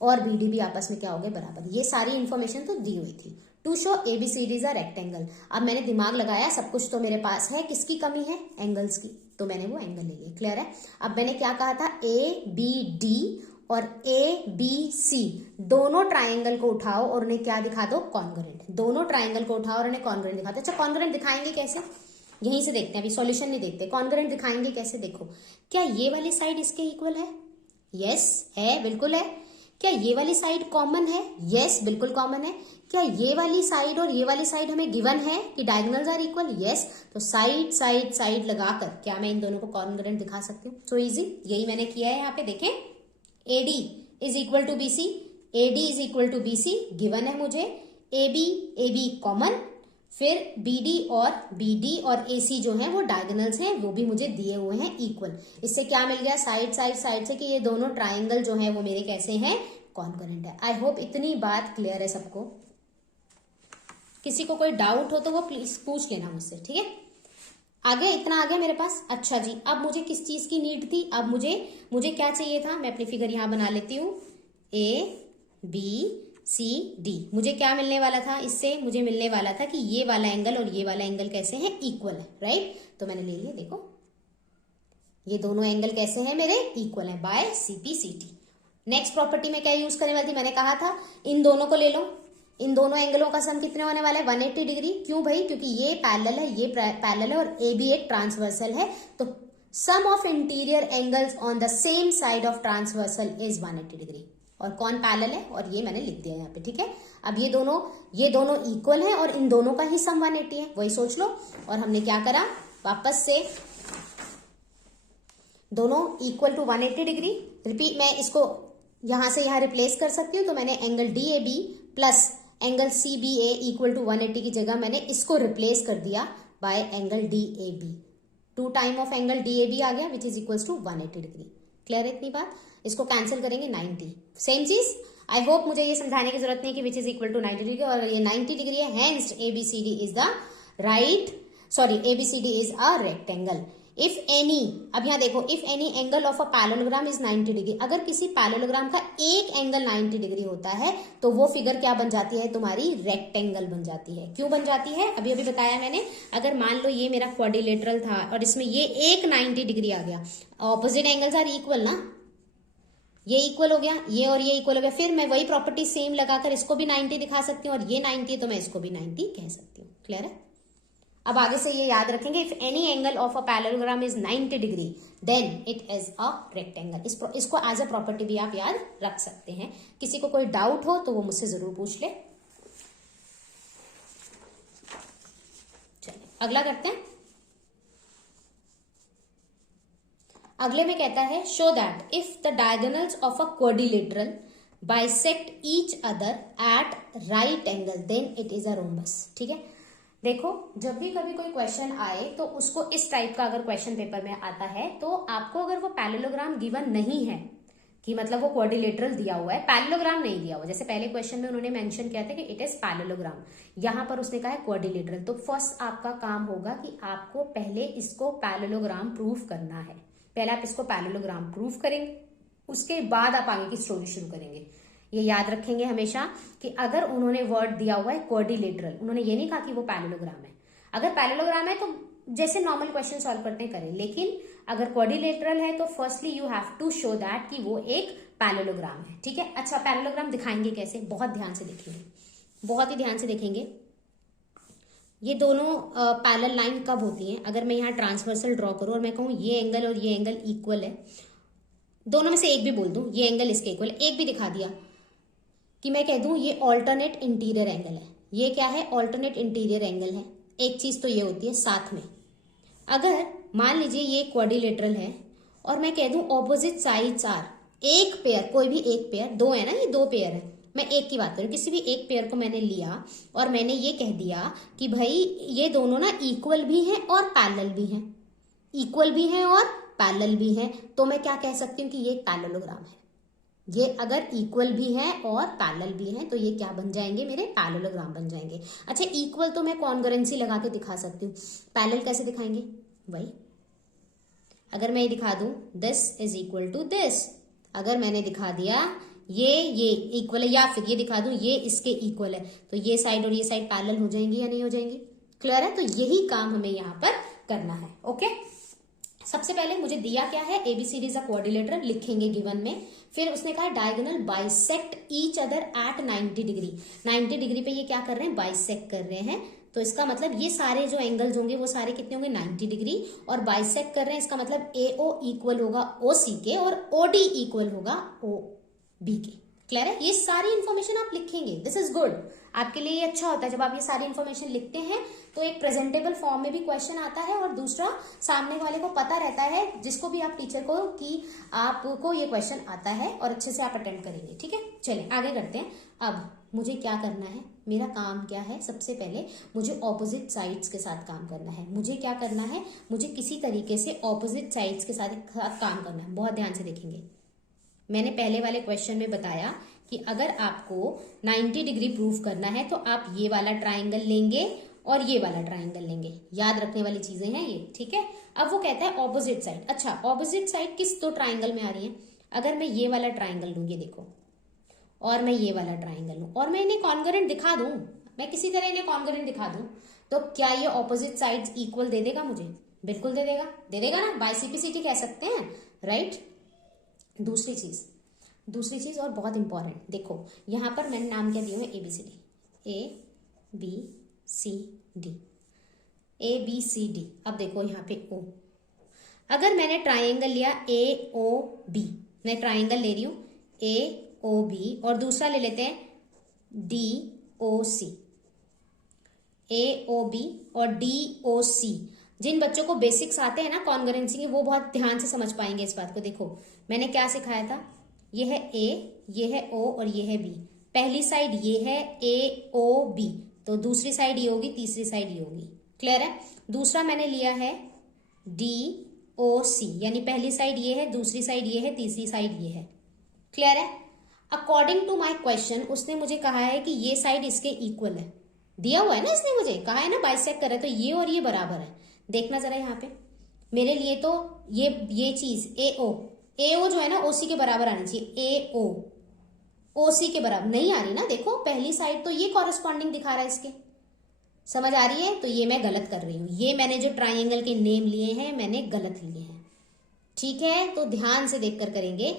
और BD भी आपस में क्या हो गए, बराबर। ये सारी इन्फॉर्मेशन तो दी हुई थी। To show ABCD are rectangle. अब मैंने दिमाग लगाया, सब कुछ तो मेरे पास है, किसकी कमी है, एंगल्स की, तो मैंने वो एंगल ले लिए। क्लियर है। अब मैंने क्या कहा था, ABD और ABC दोनों ट्राइंगल को उठाओ और उन्हें क्या दिखा दो, कॉन्ग्रुएंट। दोनों ट्राइंगल को उठाओ और उन्हें कॉन्ग्रुएंट दिखा दो। अच्छा, कॉन्ग्रुएंट दिखाएंगे कैसे, यहीं से देखते हैं, अभी सॉल्यूशन नहीं देखते। कॉन्ग्रुएंट दिखाएंगे कैसे, देखो क्या ये वाली साइड इसके इक्वल है, यस है, बिल्कुल है। क्या ये वाली साइड कॉमन है? यस, बिल्कुल कॉमन है। क्या ये वाली साइड और ये वाली साइड हमें गिवन है कि डायगोनल्स आर इक्वल? यस। तो साइड साइड साइड लगाकर क्या मैं इन दोनों को कॉन्ग्रुएंट दिखा सकती हूँ? सो इजी, यही मैंने किया है यहाँ पे। देखें, AD is equal to BC, AD is equal to BC given है मुझे, AB कॉमन, फिर BD और AC जो है वो डायगोनल्स हैं, वो भी मुझे दिए हुए हैं इक्वल। इससे क्या मिल गया साइड साइड साइड से कि ये दोनों ट्राइंगल जो है वो मेरे कैसे हैं? कॉन्करेंट है। आई होप इतनी बात क्लियर है सबको। किसी को कोई डाउट हो तो वो प्लीज पूछ लेना मुझसे, ठीक है? आगे इतना आ गया मेरे पास। अच्छा जी, अब मुझे किस चीज की नीड थी? अब मुझे क्या चाहिए था? मैं अपनी फिगर यहां बना लेती हूँ। ABCD मुझे क्या मिलने वाला था इससे? मुझे मिलने वाला था कि ये वाला एंगल और ये वाला एंगल कैसे हैं? इक्वल है, राइट? तो मैंने ले लिया, देखो ये दोनों एंगल कैसे हैं मेरे? इक्वल है बाय CPCT। नेक्स्ट प्रॉपर्टी में क्या यूज करने वाली थी? मैंने कहा था इन दोनों को ले लो, इन दोनों एंगलों का सम कितने होने वाला है? 180 डिग्री। क्यों भाई? क्योंकि ये पैरेलल है, ये पैरेलल है और AB एक ट्रांसवर्सल है, तो sum of interior angles on the same side of transversal is 180 degree. और कौन पैरेलल है? और ये मैंने लिख दिया यहाँ पे, ठीक है? अब ये दोनों इक्वल हैं और इन दोनों का ही सम 180 है, वही सोच लो। और हमने क्या करा? वापस से दोनों इक्वल टू 180 डिग्री। रिपीट, मैं इसको यहां से यहां रिप्लेस कर सकती हूँ, तो मैंने angle DAB plus angle CBA equal to 180 की जगह मैंने इसको रिप्लेस कर दिया by angle DAB। 2 time of angle DAB आ गया which is equals to 180 degree. Clear है इतनी बात? इसको कैंसिल करेंगे 90, सेम चीज। आई होप मुझे ये समझाने की जरूरत नहीं कि which is equal to 90 degree, और ये 90 डिग्री है, hence ABCD is the ABCD is a rectangle. If any, अब यहां देखो, if any angle of a parallelogram is 90 degree, अगर किसी पैरेललोग्राम का एक एंगल 90 डिग्री होता है तो वो फिगर क्या बन जाती है? तुम्हारी रेक्टेंगल बन जाती है। क्यों बन जाती है? अभी बताया मैंने। अगर मान लो ये मेरा क्वाड्रिलेटरल था और इसमें ये एक 90 डिग्री आ गया, ऑपोजिट एंगल्स आर इक्वल ना, ये इक्वल हो गया, ये और ये इक्वल हो गया, फिर मैं वही प्रॉपर्टी सेम लगाकर इसको भी 90 दिखा सकती हूँ, और ये 90 है तो मैं इसको भी 90 कह सकती हूँ। क्लियर है? अब आगे से ये याद रखेंगे, if any angle of a parallelogram is 90 degree then it is a rectangle. इसको एज अ प्रॉपर्टी भी आप याद रख सकते हैं। किसी को कोई डाउट हो तो वो मुझसे जरूर पूछ ले। चलिए अगला करते हैं। अगले में कहता है, show that if the diagonals of a quadrilateral bisect each other at right angle then it is a rhombus. ठीक है, देखो जब भी कभी कोई क्वेश्चन आए तो उसको इस टाइप का अगर क्वेश्चन पेपर में आता है तो आपको अगर वो पैरेललोग्राम गिवन नहीं है कि मतलब वो क्वाड्रिलेटरल दिया हुआ है, पैरेललोग्राम नहीं दिया हुआ, जैसे पहले क्वेश्चन में उन्होंने मेंशन किया था कि इट इज पैरेललोग्राम, यहां पर उसने कहा है क्वाड्रिलेटरल, तो फर्स्ट आपका काम होगा कि आपको पहले इसको पैरेललोग्राम प्रूफ करना है। पहले आप इसको पैरेललोग्राम प्रूफ करेंगे, उसके बाद आप आगे की स्टोरी शुरू करेंगे। ये याद रखेंगे हमेशा कि अगर उन्होंने वर्ड दिया हुआ है क्वाड्रिलेटरल, उन्होंने ये नहीं कहा कि वो पैरेललोग्राम है। अगर पैरेललोग्राम है तो जैसे नॉर्मल क्वेश्चन सॉल्व करते हैं करें, लेकिन अगर क्वाड्रिलेटरल है तो firstly you have to show that कि वो एक पैरेललोग्राम है। ठीक है, अच्छा पैरेललोग्राम दिखाएंगे कैसे? बहुत ध्यान से देखेंगे, बहुत ही ध्यान से देखेंगे। ये दोनों पैरेलल लाइन कब होती हैं? अगर मैं यहाँ ट्रांसवर्सल ड्रॉ करूं और मैं कहूँ ये एंगल और ये एंगल इक्वल है, दोनों में से एक भी बोल दूं ये एंगल इसके इक्वल है, एक भी दिखा दिया कि मैं कह दूं ये ऑल्टरनेट इंटीरियर एंगल है, ये क्या है? ऑल्टरनेट इंटीरियर एंगल है। एक चीज तो ये होती है साथ में, अगर मान लीजिए ये क्वाड्रिलेटरल है और मैं कह दूं ऑपोजिट साइड्स आर, एक पेयर, कोई भी एक पेयर, दो है ना, ये दो पेयर है, मैं एक की बात करूं, किसी भी एक पेयर को मैंने लिया और मैंने ये कह दिया कि भाई ये दोनों ना इक्वल भी हैं और पैरेलल भी हैं, इक्वल भी हैं और पैरेलल भी हैं, तो मैं क्या कह सकती हूँ कि ये एक पैरेललोग्राम है। ये अगर इक्वल भी है और पैरेलल भी है तो ये क्या बन जाएंगे? मेरे पैरेललोग्राम बन जाएंगे। अच्छा इक्वल तो मैं कॉन्ग्रुएंसी लगा के दिखा सकती हूँ, पैरेलल कैसे दिखाएंगे? वही अगर मैं ये दिखा दूं this is equal to this, अगर मैंने दिखा दिया ये इक्वल है, या फिर ये दिखा दूं ये इसके इक्वल है, तो ये साइड और ये साइड पैरेलल हो जाएंगी या नहीं हो जाएंगी? क्लियर है? तो यही काम हमें यहाँ पर करना है। ओके, सबसे पहले मुझे दिया क्या है? ABCD इज अ क्वाड्रिलेटरल, लिखेंगे गिवन में। फिर उसने कहा diagonal bisect each other eight 90 degree, 90 degree पे ये क्या कर रहे हैं? बाइसेक्ट कर रहे हैं, तो इसका मतलब ये सारे जो एंगल्स होंगे वो सारे कितने होंगे? 90 डिग्री, और बाइसेक्ट कर रहे हैं, इसका मतलब AO इक्वल होगा OC के और OD इक्वल होगा OB के। क्लियर है? ये सारी इन्फॉर्मेशन आप लिखेंगे, दिस इज गुड, आपके लिए ये अच्छा होता है जब आप ये सारी इन्फॉर्मेशन लिखते हैं, तो एक प्रेजेंटेबल फॉर्म में भी क्वेश्चन आता है, और दूसरा सामने वाले को पता रहता है, जिसको भी आप टीचर को, कि आपको ये क्वेश्चन आता है और अच्छे से आप अटेम्प्ट करेंगे। ठीक है, चलिए आगे करते हैं। अब मुझे क्या करना है, मेरा काम क्या है? सबसे पहले मुझे ऑपोजिट साइड्स के साथ काम करना है। मुझे क्या करना है? मुझे किसी तरीके से ऑपोजिट साइड्स के साथ काम करना है। बहुत ध्यान से देखेंगे, मैंने पहले वाले क्वेश्चन में बताया कि अगर आपको 90 डिग्री प्रूव करना है तो आप ये वाला ट्राइंगल लेंगे और ये वाला ट्राइंगल लेंगे। याद रखने वाली चीजें हैं ये, ठीक है। अब वो कहता है ऑपोजिट साइड। अच्छा, ऑपोजिट साइड किस दो ट्राइंगल में आ रही है? अगर मैं ये वाला ट्राइंगल लूं, ये देखो, और मैं ये वाला ट्राइंगल लूं, और मैं इन्हें कॉन्ग्रुएंट दिखा दूं, मैं किसी तरह इन्हें कॉन्ग्रुएंट दिखा दूं, तो क्या ये ऑपोजिट साइड्स इक्वल दे देगा मुझे? बिल्कुल दे देगा, दे देगा ना, बाय सीपीसीटी कह सकते हैं, राइट। दूसरी चीज और बहुत इंपॉर्टेंट, देखो यहां पर मैंने नाम क्या दिए हैं? ABCD, ABCD। अब देखो यहाँ पे O, अगर मैंने ट्राइंगल लिया AOB, मैं ट्राइंगल ले रही हूं AOB, और दूसरा ले लेते हैं DOC, AOB और DOC। जिन बच्चों को बेसिक्स आते हैं ना कॉन्ग्रुएंसी के, वो बहुत ध्यान से समझ पाएंगे इस बात को। देखो मैंने क्या सिखाया था, ये है A, ये है O और ये है B। पहली साइड ये है AOB, तो दूसरी साइड ये होगी, तीसरी साइड ये होगी। क्लियर है? दूसरा मैंने लिया है DOC, यानी पहली साइड ये है, दूसरी साइड ये है, तीसरी साइड ये है। क्लियर है? अकॉर्डिंग टू माई क्वेश्चन उसने मुझे कहा है कि ये साइड इसके इक्वल है, दिया हुआ है ना, इसने मुझे कहा है ना बाइसेक्ट करे, तो ये और ये बराबर है। देखना जरा यहाँ पे, मेरे लिए तो ये चीज AO जो है ना OC के बराबर आनी चाहिए। AO OC के बराबर नहीं आ रही ना, देखो पहली साइड तो ये कॉरेस्पॉन्डिंग दिखा रहा है इसके, समझ आ रही है? तो ये मैं गलत कर रही हूं, ये मैंने जो ट्राइंगल के नेम लिए हैं मैंने गलत लिए हैं। ठीक है, तो ध्यान से देखकर करेंगे।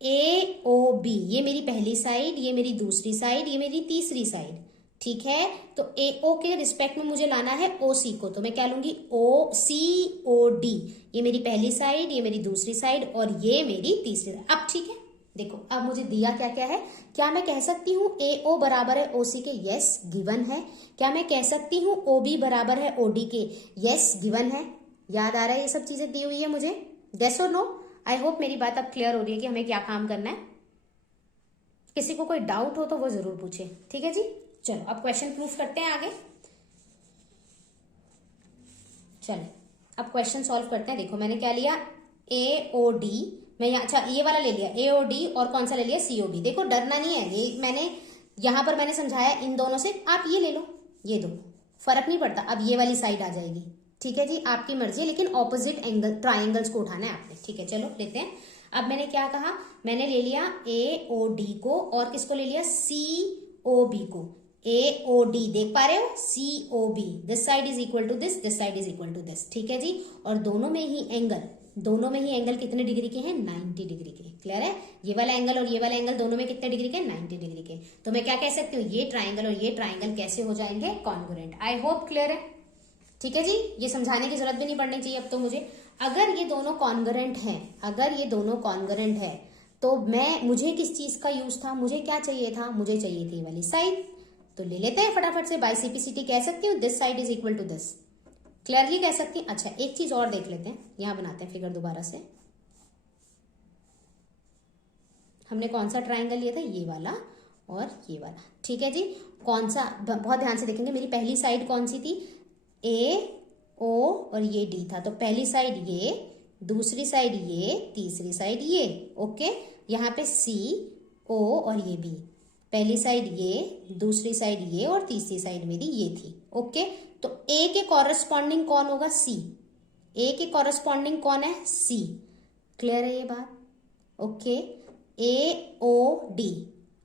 AOB, ये मेरी पहली साइड, ये मेरी दूसरी साइड, ये मेरी तीसरी साइड। ठीक है, तो AO के रिस्पेक्ट में मुझे लाना है OC को, तो मैं क्या लूंगी? OCOD। ये मेरी पहली साइड, ये मेरी दूसरी साइड और ये मेरी तीसरी साइड। अब ठीक है, देखो अब मुझे दिया क्या क्या है। क्या मैं कह सकती हूँ AO बराबर है OC के? यस, गिवन है। क्या मैं कह सकती हूँ OB बराबर है OD के? यस, गिवन है। याद आ रहा है ये सब चीजें दी हुई है मुझे? यस और नो? आई होप मेरी बात अब क्लियर हो रही है कि हमें क्या काम करना है। किसी को कोई डाउट हो तो वो जरूर पूछे। ठीक है जी, चलो अब क्वेश्चन प्रूफ करते हैं आगे। चलो अब क्वेश्चन सॉल्व करते हैं। देखो मैंने क्या लिया, AOD, मैं यहाँ, अच्छा ये वाला ले लिया AOD, और कौन सा ले लिया? COB। देखो डरना नहीं है, ये मैंने यहां पर मैंने समझाया इन दोनों से, आप ये ले लो, ये दो, फर्क नहीं पड़ता। अब ये वाली साइड आ जाएगी। ठीक है जी, आपकी मर्जी, लेकिन ऑपोजिट एंगल ट्राइंगल्स को उठाना है आपने। ठीक है, चलो लेते हैं। अब मैंने क्या कहा, मैंने ले लिया AOD को, और किसको ले लिया? COB को। AOD देख पा रहे हो? COB, this side is equal to this side is equal to this. ठीक है जी, और दोनों में ही एंगल कितने डिग्री के हैं? 90 डिग्री के। क्लियर है? ये वाला एंगल और ये वाला एंगल दोनों में कितने डिग्री के? 90 डिग्री के। तो मैं क्या कह सकती हूँ, ये ट्राइंगल और ये ट्राइंगल कैसे हो जाएंगे? कॉन्ग्रुएंट। आई होप क्लियर है। ठीक है जी, ये समझाने की जरूरत भी नहीं पड़नी चाहिए अब तो मुझे। अगर ये दोनों कॉन्ग्रुएंट है, तो मुझे किस चीज का यूज था? मुझे क्या चाहिए था? मुझे चाहिए थी वाली साइड, तो ले लेते हैं फटाफट से। बाय CPCT कह सकती हूँ this side is equal to this. Clearly कह सकती हूँ। अच्छा एक चीज और देख लेते हैं, यहां बनाते हैं फिगर दोबारा से। हमने कौन सा ट्राइंगल लिया था? ये वाला और ये वाला। ठीक है जी, कौन सा? बहुत ध्यान से देखेंगे, मेरी पहली साइड कौन सी थी? AO और ये D था, तो पहली साइड ये, दूसरी साइड ये, तीसरी साइड ये। ओके, यहाँ पे CO और ये B, पहली साइड ये, दूसरी साइड ये और तीसरी साइड मेरी ये थी। ओके, तो A के कॉरेस्पॉन्डिंग कौन होगा? C। A के कॉरेस्पॉन्डिंग कौन है? C। क्लियर है ये बात? ओके, AOD,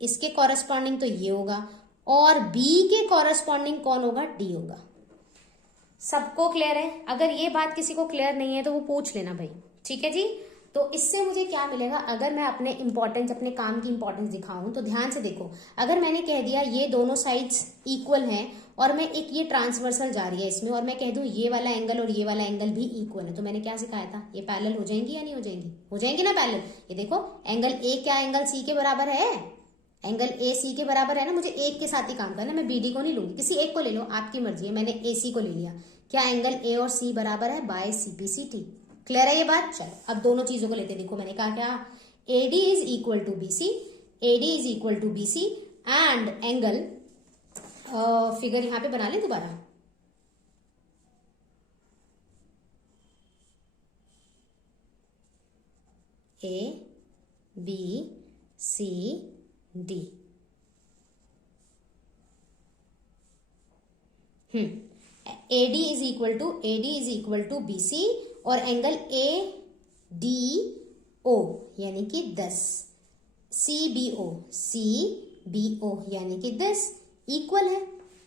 इसके कॉरेस्पॉन्डिंग तो ये होगा, और B के कॉरेस्पॉन्डिंग कौन होगा? D होगा। सबको क्लियर है? अगर ये बात किसी को क्लियर नहीं है तो वो पूछ लेना भाई। ठीक है जी, तो इससे मुझे क्या मिलेगा? अगर मैं अपने काम की इंपॉर्टेंस दिखाऊं तो ध्यान से देखो। अगर मैंने कह दिया ये दोनों साइड्स इक्वल हैं, और मैं एक ये ट्रांसवर्सल जा रही है इसमें, और मैं कह दूं ये वाला एंगल और ये वाला एंगल भी इक्वल है, तो मैंने क्या सिखाया था? ये पैरेलल हो जाएंगी या नहीं हो जाएंगी? हो जाएंगी ना पैरेलल। ये देखो एंगल A क्या एंगल C के बराबर है? एंगल ए सी के बराबर है ना, मुझे एक के साथ ही काम करना, मैं बीडी को नहीं लूंगी, किसी एक को ले लो, आपकी मर्जी है। मैंने ए सी को ले लिया। क्या एंगल ए और सी बराबर है बाय सीपीसीटी। क्लियर है ये बात? चलो अब दोनों चीजों को लेते हैं। देखो मैंने कहा क्या, AD is equal to BC, AD is equal to BC and angle, figure यहां पे बना लें दोबारा, A B C D. AD is equal to BC और एंगल ए डी ओ यानी कि 10, सी बी ओ यानी कि 10 इक्वल है।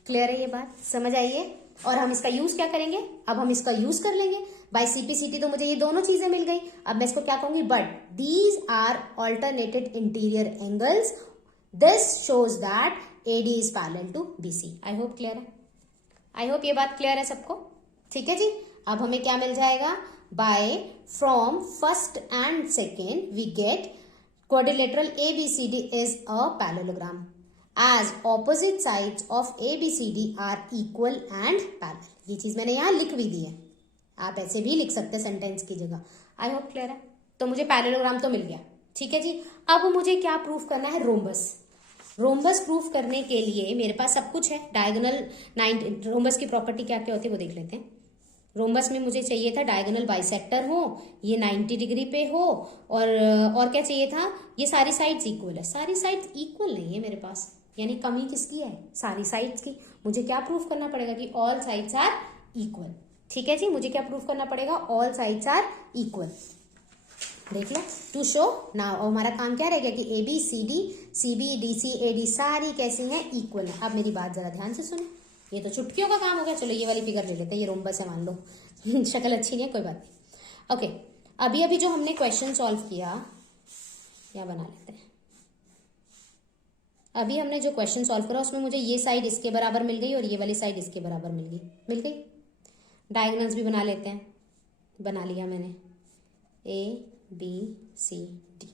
क्लियर है ये बात? समझ आई है? और हम इसका यूज क्या करेंगे, अब हम इसका यूज कर लेंगे बाय सीपीसीटी। तो मुझे ये दोनों चीजें मिल गई। अब मैं इसको क्या कहूंगी, but these are alternated interior angles, this shows that AD is parallel to BC. I hope clear है? आई होप ये बात क्लियर है सबको? ठीक है जी। अब हमें क्या मिल जाएगा, by from first and second we get quadrilateral ABCD is a parallelogram as opposite sides of ABCD are equal and parallel। ये चीज मैंने यहां लिख भी दी है, आप ऐसे भी लिख सकते हैं सेंटेंस की जगह। आई होप क्लियर है? तो मुझे पैरेललोग्राम तो मिल गया। ठीक है जी। अब मुझे क्या प्रूफ करना है, रोम्बस। रोम्बस प्रूफ करने के लिए मेरे पास सब कुछ है। डायगोनल 90, रोम्बस की प्रॉपर्टी क्या क्या होती है वो देख लेते हैं। रोम्बस में मुझे चाहिए था डायगोनल बाइसेक्टर हो, ये 90 डिग्री पे हो, और क्या चाहिए था, ये सारी साइड्स इक्वल है। सारी साइड्स इक्वल नहीं है मेरे पास, यानी कमी किसकी है, सारी साइड्स की। मुझे क्या प्रूफ करना पड़ेगा कि ऑल साइड्स आर इक्वल। ठीक है जी। मुझे क्या प्रूफ करना पड़ेगा, ऑल साइड्स आर इक्वल। देख लो, टू शो नाउ हमारा काम क्या रह गया कि A B C D, C B D C A D सारी कैसी हैं, इक्वल है। अब मेरी बात जरा ध्यान से सुनो, ये तो चुटकियों का काम हो गया। चलो ये वाली फिगर ले लेते हैं, ये रोम्बस है मान लो शक्ल अच्छी नहीं है, कोई बात नहीं। ओके, अभी जो हमने क्वेश्चन सॉल्व किया, या बना लेते हैं। अभी हमने जो क्वेश्चन सॉल्व करा उसमें मुझे ये साइड इसके बराबर मिल गई और ये वाली साइड इसके बराबर मिल गई। डायगोनल्स भी बना लेते हैं। बना लिया मैंने, ए बी सी डी।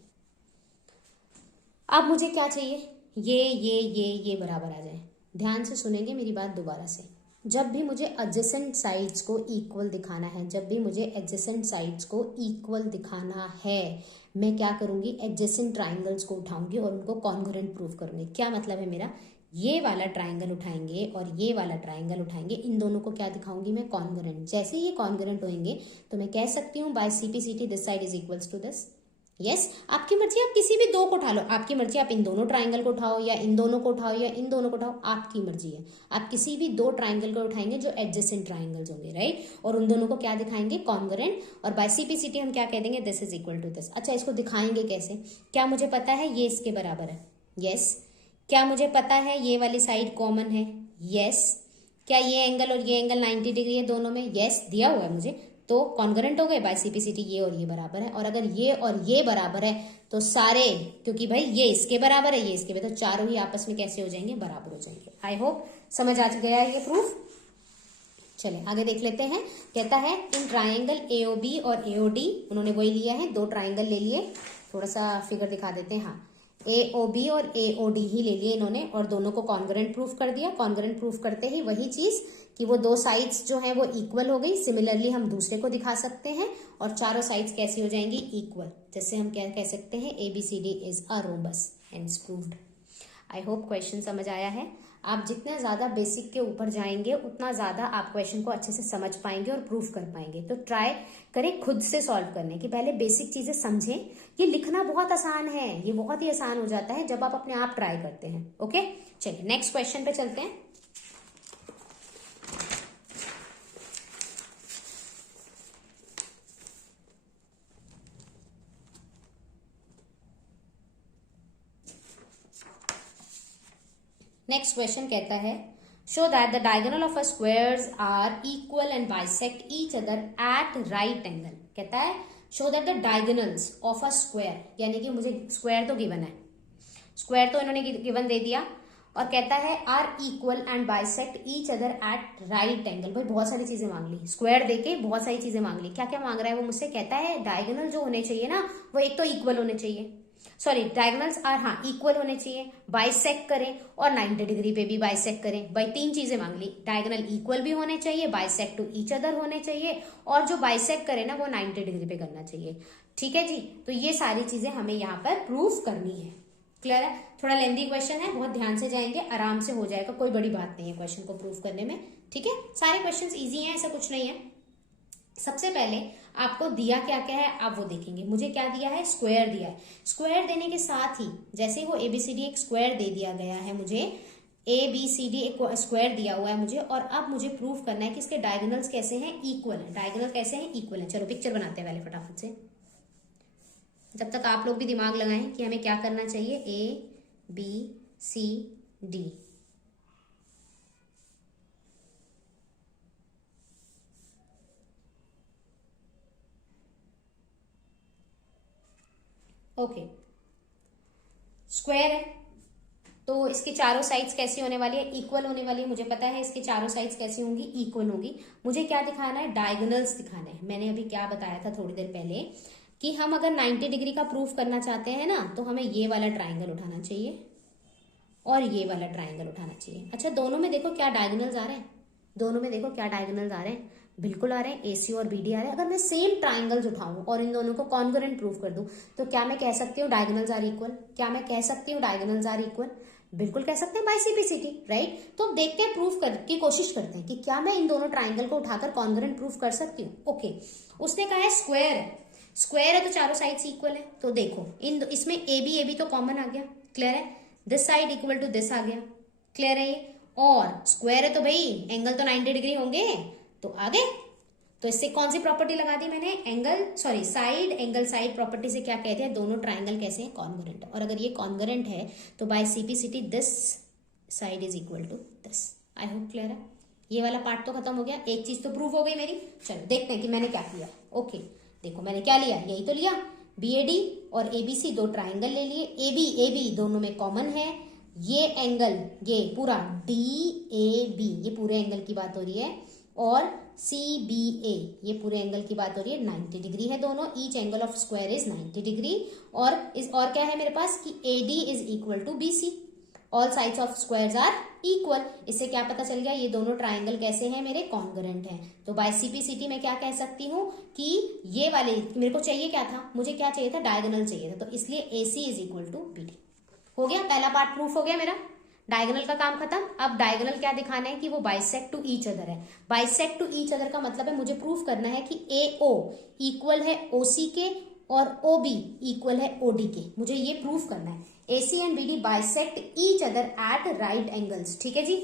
अब मुझे क्या चाहिए, ये बराबर आ जाए। ध्यान से सुनेंगे मेरी बात दोबारा से। जब भी मुझे एडजेसेंट साइड्स को इक्वल दिखाना है, मैं क्या करूंगी, एडजेसेंट ट्राइंगल्स को उठाऊंगी और उनको कॉन्ग्रुएंट प्रूफ करूंगी। क्या मतलब है मेरा, ये वाला ट्राइंगल उठाएंगे और ये वाला ट्राइंगल उठाएंगे, इन दोनों को क्या दिखाऊंगी मैं, कॉन्ग्रुएंट। जैसे ये कॉन्ग्रुएंट होंगे तो मैं कह सकती हूँ by CPCT this side is equals to this. Yes, आपकी मर्जी, आप किसी भी दो को उठा लो, आपकी मर्जी, आप इन दोनों ट्राइंगल को उठाओ या इन दोनों को उठाओ या इन दोनों को उठाओ, आपकी मर्जी है। आप किसी भी दो ट्राइंगल को उठाएंगे जो एडजेसेंट ट्राइंगल्स होंगे, राइट, और उन दोनों को क्या दिखाएंगे, कॉन्ग्रुएंट। और बाय सीपीसीटी हम क्या कह देंगे, this is equal to this. अच्छा, इसको दिखाएंगे कैसे, क्या मुझे पता है ये इसके बराबर है, यस। क्या मुझे पता है ये वाली साइड कॉमन है, यस। क्या ये एंगल और ये एंगल 90 डिग्री है दोनों में, यस, दिया हुआ है मुझे, तो कॉन्ग्रुएंट हो गए बाय सीपीसीटी, ये और ये बराबर है। और अगर ये और ये बराबर है तो सारे, क्योंकि भाई ये इसके बराबर है, ये इसके बराबर, तो चारों ही आपस में कैसे हो जाएंगे, बराबर हो जाएंगे। आई होप समझ आ गया है ये प्रूफ। चले आगे देख लेते हैं। कहता है इन ट्राइंगल एओबी और एओडी, उन्होंने वही लिया है, दो ट्राइंगल ले लिए। थोड़ा सा फिगर दिखा देते हैं। हाँ, एओबी और एओडी ही ले लिए इन्होंने और दोनों को कॉन्ग्रुएंट प्रूफ कर दिया। कॉन्ग्रुएंट प्रूफ करते ही वही चीज कि वो दो साइड्स जो हैं वो इक्वल हो गई। सिमिलरली हम दूसरे को दिखा सकते हैं और चारों साइड्स कैसी हो जाएंगी, इक्वल। जैसे हम क्या कह सकते हैं, ABCD is a rhombus, hence proved. I hope question समझ आया है। आप जितना ज्यादा बेसिक के ऊपर जाएंगे उतना ज्यादा आप क्वेश्चन को अच्छे से समझ पाएंगे और प्रूफ कर पाएंगे। तो ट्राई करें खुद से सॉल्व करने की, पहले बेसिक चीजें समझें। ये लिखना बहुत आसान है, ये बहुत ही आसान हो जाता है जब आप अपने आप ट्राई करते हैं। ओके, चलिए नेक्स्ट क्वेश्चन पे चलते हैं। नेक्स्ट क्वेश्चन कहता है show that the diagonal of a squares are equal and bisect each other at right angle. कहता है show that the diagonals of a square, यानी कि मुझे स्क्वायर तो गिवन है, स्क्वायर तो इन्होंने गिवन दे दिया, और कहता है are equal and bisect each other at right angle. भाई बहुत सारी चीजें मांग ली, स्क्वायर देके बहुत सारी चीजें मांग ली। क्या क्या मांग रहा है वो मुझसे, कहता है डायगोनल जो होने चाहिए ना वो एक तो इक्वल होने चाहिए, सॉरी डायगोनल्स आर हाँ इक्वल होने चाहिए, बाइसेक्ट करें और 90 डिग्री पे भी बाइसेक्ट करें। भाई 3 चीजें मांग ली, डायगोनल इक्वल भी होने चाहिए, बाइसेक्ट टू ईच अदर होने चाहिए, और जो बाइसेक्ट करे ना वो 90 डिग्री पे करना चाहिए। ठीक है जी, तो ये सारी चीजें हमें यहाँ पर प्रूफ करनी है। क्लियर है? थोड़ा लेंथी क्वेश्चन है, बहुत ध्यान से जाएंगे, आराम से हो जाएगा, कोई बड़ी बात नहीं है क्वेश्चन को प्रूफ करने में। ठीक है, सारे क्वेश्चंस इजी हैं, ऐसा कुछ नहीं है। सबसे पहले आपको दिया क्या क्या है आप वो देखेंगे। मुझे क्या दिया है, स्क्वायर दिया है। स्क्वायर देने के साथ ही जैसे वो एबीसीडी एक स्क्वायर दे दिया गया है, मुझे एबीसीडी एक स्क्वायर दिया हुआ है मुझे, और अब मुझे प्रूफ करना है कि इसके डायगोनल्स कैसे हैं, इक्वल है। डायगोनल कैसे हैं, इक्वल है। चलो पिक्चर बनाते हैं पहले फटाफट से, जब तक आप लोग भी दिमाग लगाएं कि हमें क्या करना चाहिए। A B C D, okay square है तो इसके चारों साइड्स कैसी होने वाली है, इक्वल होने वाली है। मुझे पता है इसके चारों साइड्स कैसी होंगी, इक्वल होगी। मुझे क्या दिखाना है, डायगोनल्स दिखाना है। मैंने अभी क्या बताया था थोड़ी देर पहले कि हम अगर 90 डिग्री का प्रूफ करना चाहते हैं ना, तो हमें ये वाला ट्राइंगल उठाना चाहिए और ये वाला ट्राइंगल उठाना चाहिए। अच्छा दोनों में देखो क्या डायगोनल्स आ रहे हैं, दोनों में देखो क्या डायगोनल्स आ रहे हैं, बिल्कुल आ रहे हैं, एसी और बीडी आ रहे हैं। अगर मैं सेम ट्राइंगल्स उठाऊं और इन दोनों को कॉन्ग्रुएंट प्रूफ कर दूं, तो क्या मैं कह सकती हूँ डायगोनल्स आर इक्वल? क्या मैं कह सकती हूँ डायगोनल्स आर इक्वल? बिल्कुल कह सकते हैं, बाय सीपीसीटी, राइट। तो अब देखते हैं, प्रूफ की कोशिश करते हैं कि क्या मैं इन दोनों ट्राइंगल को उठाकर कॉन्ग्रुएंट प्रूफ कर सकती हूँ। ओके, उसने कहा है स्क्वायर है, स्क्वायर है तो चारों साइड्स इक्वल है। तो देखो इसमें ए बी तो कॉमन आ गया, क्लियर है। This side equal to this आ गया, क्लियर है ये। और स्क्वायर है तो भाई एंगल तो 90 डिग्री होंगे, तो आगे तो इससे कौन सी प्रॉपर्टी लगा दी मैंने, angle sorry side angle side property से क्या कहते हैं, दोनों ट्राइंगल कैसे हैं, कॉन्ग्रुएंट। और अगर ये कॉन्ग्रुएंट है तो by CPCT this side is equal to this. I hope clear है। ये वाला पार्ट तो खत्म हो गया, एक चीज तो प्रूफ हो गई मेरी। चलो देखते हैं कि मैंने क्या किया। ओके देखो मैंने क्या लिया, यही तो लिया, बीएडी और एबीसी दो ट्राइंगल ले लिए, एबी दोनों में कॉमन है। ये एंगल ये पूरा डीएबी, ये पूरे एंगल की बात हो रही है, और CBA ये पूरे एंगल की बात हो रही है। 90 डिग्री है दोनों, each angle of square is 90 degree. और क्या है मेरे पास कि AD is equal to BC, all sides of squares are equal. इससे क्या पता चल गया, ये दोनों ट्राइंगल कैसे हैं, मेरे कॉन्ग्रुएंट हैं। तो बाय सीपीसीटी में क्या कह सकती हूँ कि ये वाले, मेरे को चाहिए क्या था, मुझे क्या चाहिए था, डायगोनल चाहिए था, तो इसलिए AC is equal to BD। हो गया, पहला पार्ट प्रूफ हो गया मेरा, डायगोनल का काम खत्म। अब डायगोनल क्या दिखाना है कि वो बाइसेक्ट टू ईच अदर है। बाइसेक्ट टू ईच अदर का मतलब है मुझे प्रूफ करना है कि AO इक्वल है OC के और OB इक्वल है OD के। मुझे ये प्रूफ करना है, AC and BD bisect each other at right angles. ठीक है जी,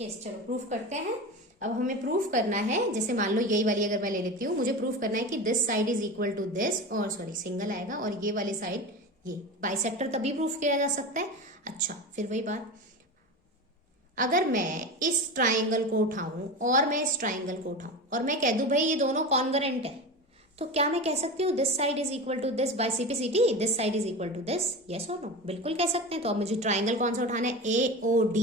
यस चलो प्रूफ करते हैं। अब हमें प्रूफ करना है, जैसे मान लो यही वाली अगर मैं ले लेती हूँ, मुझे प्रूफ करना है कि this side is equal to this, और सॉरी सिंगल आएगा, और ये वाली साइड ये बाइसेक्टर तभी प्रूफ किया जा सकता है। अच्छा फिर वही बात, अगर मैं इस ट्राइंगल को उठाऊं और मैं इस ट्राइंगल को उठाऊं और मैं कह दूं भाई ये दोनों कॉन्ग्रुएंट है, तो क्या मैं कह सकती हूँ this side is equal to this by CPCT, this side is equal to this, yes और नो? बिल्कुल कह सकते हैं। तो अब मुझे ट्राइंगल कौन सा उठाना है, AOD,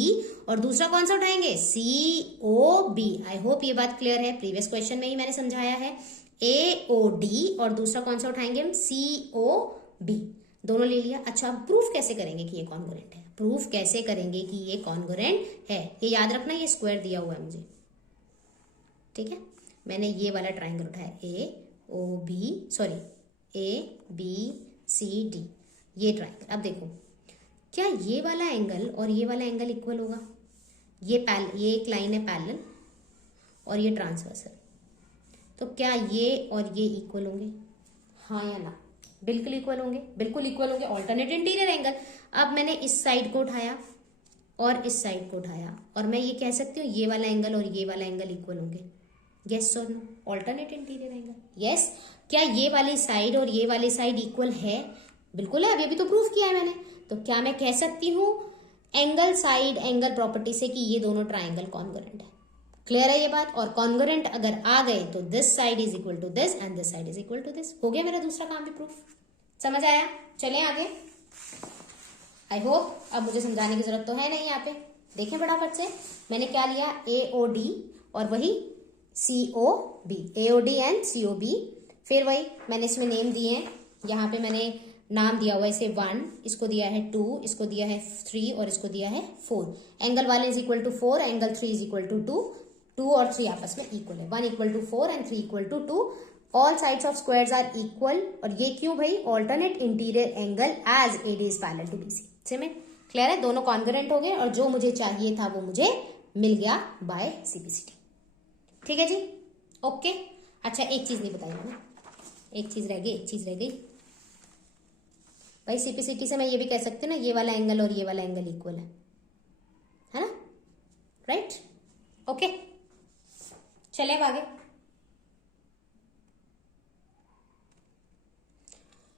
और दूसरा कौन सा उठाएंगे, COB। आई होप ये बात क्लियर है, प्रीवियस क्वेश्चन में ही मैंने समझाया है। AOD और दूसरा कौन सा उठाएंगे हम, COB। दोनों ले लिया। अच्छा प्रूफ कैसे करेंगे कि ये कॉन्ग्रुएंट है, प्रूफ कैसे करेंगे कि ये कॉन्ग्रुएंट है, ये याद रखना, ये स्क्वायर दिया हुआ है मुझे, ठीक है। मैंने ये वाला ट्राइंगल उठाया, ABCD, ये ट्राइंगल। अब देखो क्या ये वाला एंगल और ये वाला एंगल इक्वल होगा, ये एक लाइन है पैरेलल और ये ट्रांसवर्सल, तो क्या ये और ये इक्वल होंगे, हाँ या ना? बिल्कुल इक्वल होंगे, बिल्कुल इक्वल होंगे, ऑल्टरनेट इंटीरियर एंगल। अब मैंने इस साइड को उठाया और इस साइड को उठाया, और मैं ये कह सकती हूँ ये वाला एंगल और ये वाला एंगल इक्वल होंगे, यस और no? Alternate interior angle, yes. क्या ये वाली साइड और ये वाली साइड इक्वल है, बिल्कुल है, अभी तो प्रूफ किया है मैंने। तो क्या मैं कह सकती हूँ एंगल साइड एंगल प्रॉपर्टी से कि ये दोनों ट्राइंगल कॉन्ग्रुएंट है, क्लियर है ये बात। और कॉन्ग्रुएंट अगर आ गए तो this side is equal to this and this side is equal to this. हो गया मेरा दूसरा काम भी प्रूफ, समझ आया? चलें आगे। आई होप अब मुझे समझाने की जरूरत तो है नहीं, यहाँ पे देखें फटाफट से। मैंने क्या लिया, AOD और वही COB, AOD एंड COB। फिर वही मैंने इसमें नेम दिए हैं, यहाँ पे मैंने नाम दिया हुआ है इसे 1, इसको दिया है 2, इसको दिया है 3 और इसको दिया है 4। Angle 1 is equal to 4, angle 3 is equal to 2, 2 और 3 आपस में इक्वल है, 1 equal to 4 and 3 equal to 2। All sides of squares are equal, और ये क्यों भाई? Alternate interior angle as AD is parallel to BC. समझ क्लियर है? दोनों कॉन्ग्रुएंट हो गए और जो मुझे चाहिए था वो मुझे मिल गया बाय सीपीसीटी। ठीक है जी, ओके। अच्छा एक चीज नहीं बताई मैंने, एक चीज रह गई भाई। सीपीसीटी से मैं ये भी कह सकती हूँ ना, ये वाला एंगल और ये वाला एंगल इक्वल है ना? Right, okay. चले अब आगे।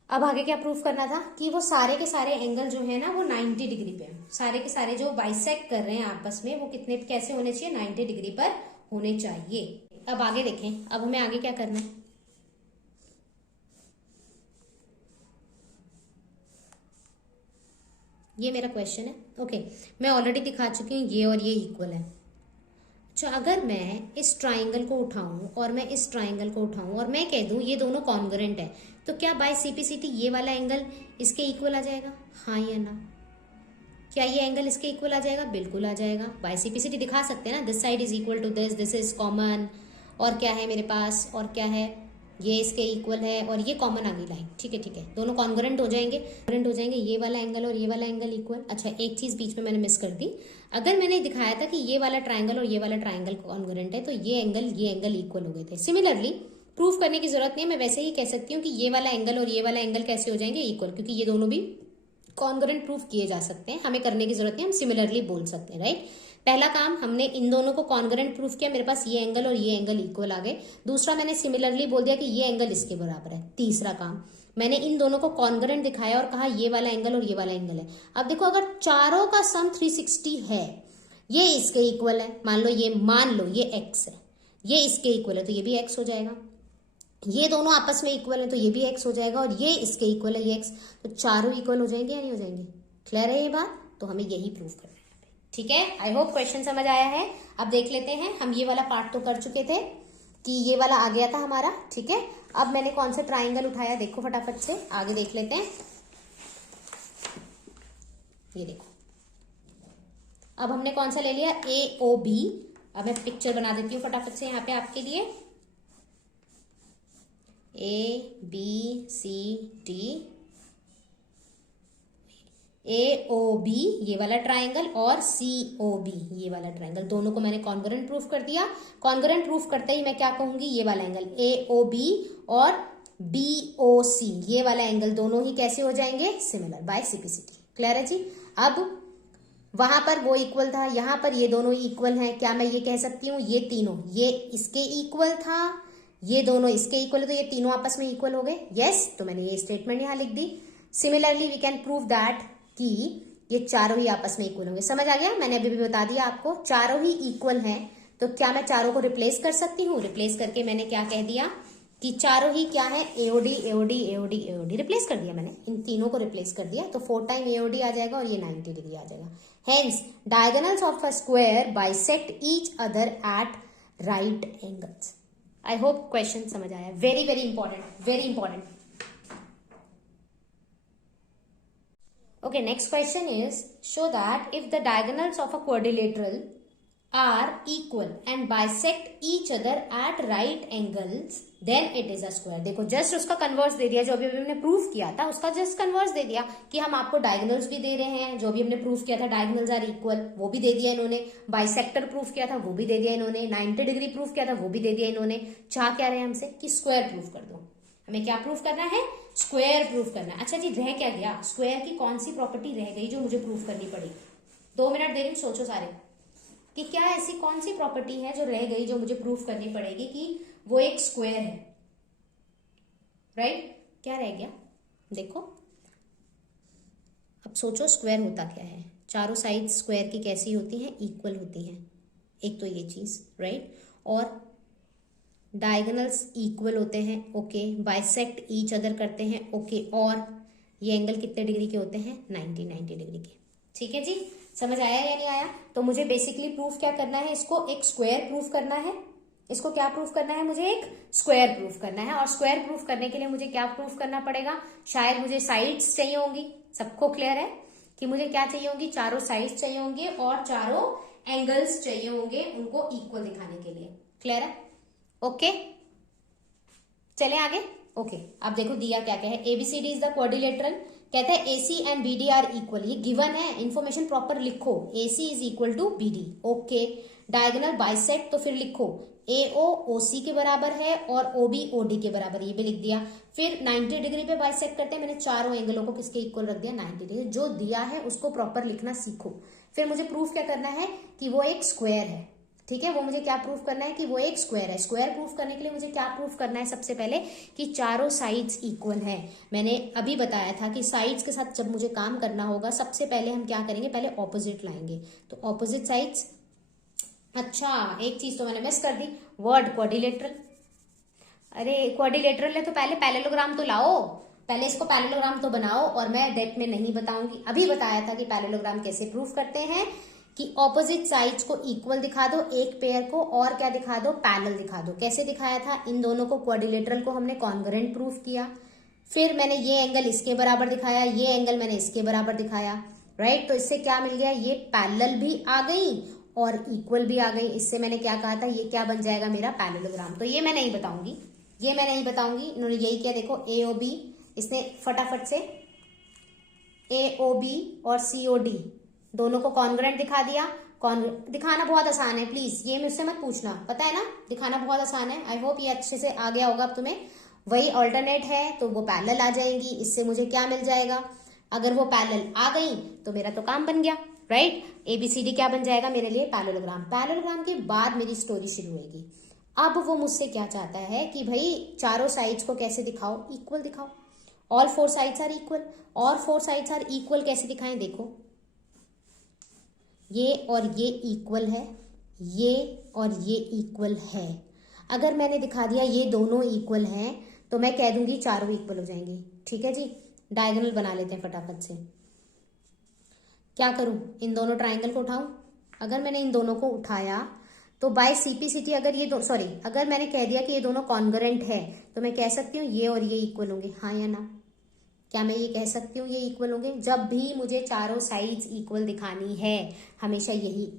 अब आगे क्या प्रूफ करना था कि वो सारे के सारे एंगल जो है ना वो 90 डिग्री पे हैं। सारे के सारे जो बाइसेक्ट कर रहे हैं आपस में वो कितने कैसे होने चाहिए? 90 डिग्री पर होने चाहिए। अब आगे देखें, अब हमें आगे क्या करना है। ये मेरा क्वेश्चन है, ओके। मैं ऑलरेडी दिखा चुकी हूँ ये और ये इक्वल है। अच्छा, अगर मैं इस ट्राइंगल को उठाऊं और मैं इस ट्राइंगल को उठाऊं और मैं कह दूं ये दोनों कॉन्ग्रुएंट है, तो क्या बाय सीपीसीटी ये वाला एंगल इसके इक्वल आ जाएगा? हाँ या ना? क्या ये एंगल इसके इक्वल आ जाएगा? बिल्कुल आ जाएगा। बाय सीपीसीटी दिखा सकते हैं ना, this side is equal to this, this is common, और क्या है मेरे पास, और क्या है, ये इसके इक्वल है और ये कॉमन आ गई लाइन। ठीक है, दोनों कॉन्ग्रुएंट हो जाएंगे, ये वाला एंगल और ये वाला एंगल इक्वल। अच्छा एक चीज बीच में मैंने मिस कर दी, अगर मैंने दिखाया था कि ये वाला ट्राइंगल और ये वाला ट्राइंगल कॉन्ग्रुएंट है तो ये एंगल इक्वल हो गए थे। सिमिलरली प्रूफ करने की जरूरत नहीं है, मैं वैसे ही कह सकती हूँ कि ये वाला एंगल और ये वाला एंगल कैसे हो जाएंगे? इक्वल, क्योंकि ये दोनों भी कॉन्ग्रुएंट प्रूफ किए जा सकते हैं, हमें करने की जरूरत नहीं, हम सिमिलरली बोल सकते हैं। राइट, पहला काम हमने इन दोनों को कॉन्ग्रुएंट प्रूफ किया, मेरे पास ये एंगल और ये एंगल इक्वल आ गए। दूसरा मैंने सिमिलरली बोल दिया कि ये एंगल इसके बराबर है। तीसरा काम मैंने इन दोनों को कॉन्ग्रुएंट दिखाया और कहा ये वाला एंगल और ये वाला एंगल है। अब देखो, अगर चारों का सम 360 है, ये इसके इक्वल है, मान लो ये x है, ये इसके इक्वल है तो ये भी x हो जाएगा। ये दोनों आपस में इक्वल है तो ये भी x हो जाएगा, और ये इसके इक्वल है, ये x, तो चारों इक्वल हो जाएंगे या नहीं हो जाएंगे? क्लियर है ये बात? तो हमें यही प्रूफ करना है। ठीक है, आई होप क्वेश्चन समझ आया है। अब देख लेते हैं, हम ये वाला पार्ट तो कर चुके थे कि ये वाला आ गया था हमारा। ठीक है, अब मैंने कौन सा ट्राइंगल उठाया देखो फटाफट से, आगे देख लेते हैं। ये देखो, अब हमने कौन सा ले लिया? AOB। अब मैं पिक्चर बना देती हूँ फटाफट से यहाँ पे आपके लिए। ABCD AOB ये वाला ट्राइंगल और COB ये वाला ट्राइंगल, दोनों को मैंने कॉन्ग्रुएंट प्रूफ कर दिया। कॉन्ग्रुएंट प्रूफ करते ही मैं क्या कहूंगी? ये वाला एंगल AOB और BOC ये वाला एंगल दोनों ही कैसे हो जाएंगे? Similar by CPCT. क्लियर है जी? अब वहां पर वो इक्वल था, यहां पर ये दोनों इक्वल हैं। क्या मैं ये कह सकती हूँ ये तीनों ये इसके इक्वल था, ये दोनों इसके इक्वल है, तो ये तीनों आपस में इक्वल हो गए? यस, तो मैंने ये स्टेटमेंट यहां लिख दी। Similarly we can prove that कि ये चारों ही आपस में इक्वल होंगे। समझ आ गया? मैंने अभी भी बता दिया आपको, चारों ही इक्वल हैं, तो क्या मैं चारों को रिप्लेस कर सकती हूँ? रिप्लेस करके मैंने क्या कह दिया कि चारों ही क्या है? AOD AOD AOD AOD replace कर दिया मैंने, इन तीनों को रिप्लेस कर दिया, तो 4 टाइम AOD आ जाएगा और ये 90 डिग्री आ जाएगा। Hence diagonals of a square bisect each other at right angles. I hope question समझ आया। Very very important, very important. Okay, next question is, show that if the diagonals of a quadrilateral are equal and bisect each other at right angles, then it is a square। देखो just उसका converse दे दिया, जो अभी हमने proof किया था उसका just converse दे दिया कि हम आपको डायगोनल्स भी दे रहे हैं, जो अभी हमने प्रूफ किया था डायगोनल्स आर इक्वल वो भी दे दिया इन्होंने, बाइसेक्टर प्रूफ किया था वो भी दे दिया इन्होंने, 90 डिग्री प्रूफ किया था वो भी दे दिया इन्होंने। चाह क्या रहे हैं हमसे कि स्क्वायर प्रूफ कर दो। हमें क्या प्रूफ करना है? स्क्वायर प्रूफ करना है। अच्छा जी, रह क्या गया? स्क्वायर की कौन सी प्रॉपर्टी रह गई जो मुझे प्रूफ करनी पड़ेगी? 2 मिनट दे रही हूँ, सोचो सारे कि क्या ऐसी कौन सी प्रॉपर्टी है जो रह गई जो मुझे प्रूफ करनी पड़ेगी कि वो एक स्क्वायर है। राइट, क्या रह गया? देखो अब सोचो, स्क्वायर होता क्या है? चारों साइड स्क्वायर की कैसी होती हैं? इक्वल होती हैं। एक तो ये चीज, राइट, और डायगोनल्स इक्वल होते हैं, ओके, बाइसेक्ट ईच अदर करते हैं, ओके, और ये एंगल कितने डिग्री के होते हैं? 90 डिग्री के। ठीक है जी, समझ आया या नहीं आया? तो मुझे बेसिकली प्रूफ क्या करना है? इसको एक स्क्वायर प्रूफ करना है। इसको क्या प्रूफ करना है, मुझे एक स्क्वायर प्रूफ करना है। और स्क्वायर प्रूफ करने के लिए मुझे क्या प्रूफ करना पड़ेगा, शायद मुझे साइड्स चाहिए होंगी। सबको क्लियर है कि मुझे क्या चाहिए होंगी, चारों साइड्स चाहिए होंगे और चारों एंगल्स चाहिए होंगे उनको इक्वल दिखाने के लिए। क्लियर है? ओके, चले आगे। ओके, अब देखो दिया क्या क्या है, एबीसीडी इज द क्वाड्रिलेटरल। कहते हैं AC and BD are equal, ये गिवन है, इंफॉर्मेशन प्रॉपर लिखो, AC is equal to BD. Okay, diagonal bisect, तो फिर लिखो एओ ओसी के बराबर है और ओबी ओडी के बराबर, ये भी लिख दिया। फिर 90 डिग्री पे बाइसेक्ट करते हैं, मैंने चारों एंगलों को किसके इक्वल रख दिया, 90 डिग्री। जो दिया है उसको प्रॉपर लिखना सीखो। फिर मुझे प्रूफ क्या करना है कि वो एक स्क्वायर है। ठीक है, वो मुझे क्या प्रूफ करना है कि वो एक स्क्वायर है। स्क्वायर प्रूफ करने के लिए मुझे क्या प्रूफ करना है, सबसे पहले कि चारों साइड्स इक्वल हैं। मैंने अभी बताया था कि साइड्स के साथ जब मुझे काम करना होगा, सबसे पहले हम क्या करेंगे, पहले ऑपोजिट लाएंगे। तो ऑपोजिट साइड्स, अच्छा एक चीज तो मैंने मिस कर दी, वर्ड क्वाड्रिलेटरल। अरे क्वाड्रिलेटरल है तो पहले पैरेललोग्राम तो लाओ, पहले इसको पैरेललोग्राम तो बनाओ। और मैं डेप्थ में नहीं बताऊंगी, अभी बताया था कि पैरेललोग्राम कैसे प्रूफ करते हैं, कि ऑपोजिट साइड्स को इक्वल दिखा दो एक पेयर को, और क्या दिखा दो, पैरेलल दिखा दो। कैसे दिखाया था, इन दोनों को क्वाड्रिलेटरल को हमने कॉन्ग्रुएंट प्रूफ किया। फिर मैंने ये एंगल इसके बराबर दिखाया, ये एंगल मैंने इसके बराबर दिखाया, राइट। तो इससे क्या मिल गया, ये पैरेलल भी आ गई और इक्वल भी आ गई। इससे मैंने क्या कहा था, ये क्या बन जाएगा मेरा पैरेललोग्राम। तो ये मैं नहीं बताऊंगी, ये मैं नहीं बताऊंगी। इन्होंने यही किया, देखो ए ओ बी, इसने फटाफट से ए ओ बी और सी ओ डी दोनों को कॉन्ग्रुएंट दिखा दिया। दिखाना बहुत आसान है, प्लीज ये मुझसे मत पूछना, पता है ना, दिखाना बहुत आसान है। आई होप ये अच्छे से आ गया होगा अब तुम्हें। वही ऑल्टरनेट है तो वो पैरेलल आ जाएंगी, इससे मुझे क्या मिल जाएगा, अगर वो पैरेलल आ गई तो मेरा तो काम बन गया, राइट। एबीसीडी क्या बन जाएगा मेरे लिए, पैरेललोग्राम। पैरेललोग्राम के बाद मेरी स्टोरी शुरू होगी। अब वो मुझसे क्या चाहता है कि भाई चारों साइड्स को कैसे दिखाओ, इक्वल दिखाओ। All four sides are equal, और फोर साइड्स आर इक्वल कैसे दिखाएं, देखो ये और ये इक्वल है, ये और ये इक्वल है। अगर मैंने दिखा दिया ये दोनों इक्वल हैं तो मैं कह दूंगी चारों इक्वल हो जाएंगी। ठीक है जी, डायगोनल बना लेते हैं फटाफट से। क्या करूं, इन दोनों ट्राइंगल को उठाऊं। अगर मैंने इन दोनों को उठाया तो बाय सीपीसीटी, अगर ये अगर मैंने कह दिया कि ये दोनों कॉन्ग्रुएंट है तो मैं कह सकती हूँ ये और ये इक्वल होंगे, हाँ या ना। क्या मैं ये कह सकती हूँ ये इक्वल होंगे। जब भी मुझे चारों साइड्स इक्वल दिखानी है, हमेशा यही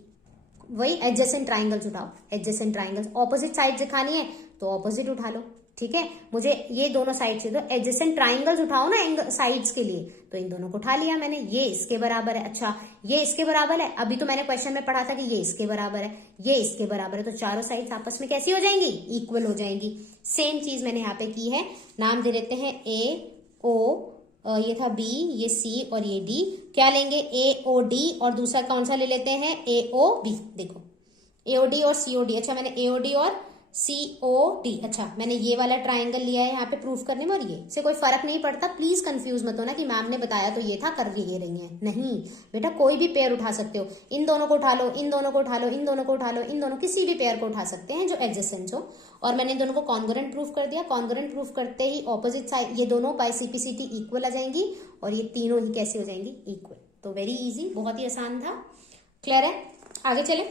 वही एडजेसेंट ट्राइंगल्स उठाओ, एडजेसेंट ट्राइंगल्स। ऑपोजिट साइड दिखानी है तो ऑपोजिट उठा लो, ठीक है। मुझे ये दोनों साइड से, तो एडजेसेंट ट्राइंगल्स उठाओ ना साइड्स के लिए, तो इन दोनों को उठा लिया मैंने। ये इसके बराबर है, अच्छा ये इसके बराबर है। अभी तो मैंने क्वेश्चन में पढ़ा था कि ये इसके बराबर है, ये इसके बराबर है, तो चारों साइड्स आपस में कैसी हो जाएंगी, इक्वल हो जाएंगी। सेम चीज मैंने यहाँ पे की है, नाम दे देते हैं ए ओ, ये था बी, ये सी और ये डी। क्या लेंगे, ए ओ डी, और दूसरा कौन सा ले लेते हैं, ए ओ बी। देखो ए ओ डी और सी ओ डी, अच्छा मैंने ए ओ डी और सी ओ डी, अच्छा मैंने ये वाला ट्राइंगल लिया है यहाँ पे प्रूफ करने में, और ये से कोई फर्क नहीं पड़ता। प्लीज कंफ्यूज मत होना कि मैम ने बताया तो ये था, कर ये रही है, नहीं बेटा, कोई भी पेयर उठा सकते हो। इन दोनों को उठा लो, इन दोनों को उठा लो, इन दोनों को उठा लो, इन दोनों किसी भी पेयर को उठा सकते हैं जो एडजेसेंट हो। और मैंने इन दोनों को कॉन्ग्रुएंट प्रूफ कर दिया। कॉन्ग्रुएंट प्रूफ करते ही ऑपोजिट साइड ये दोनों बाय सीपीसीटी इक्वल आ जाएंगी, और ये तीनों ही कैसे हो जाएंगी, इक्वल। तो वेरी इजी, बहुत ही आसान था। क्लियर है, आगे चले।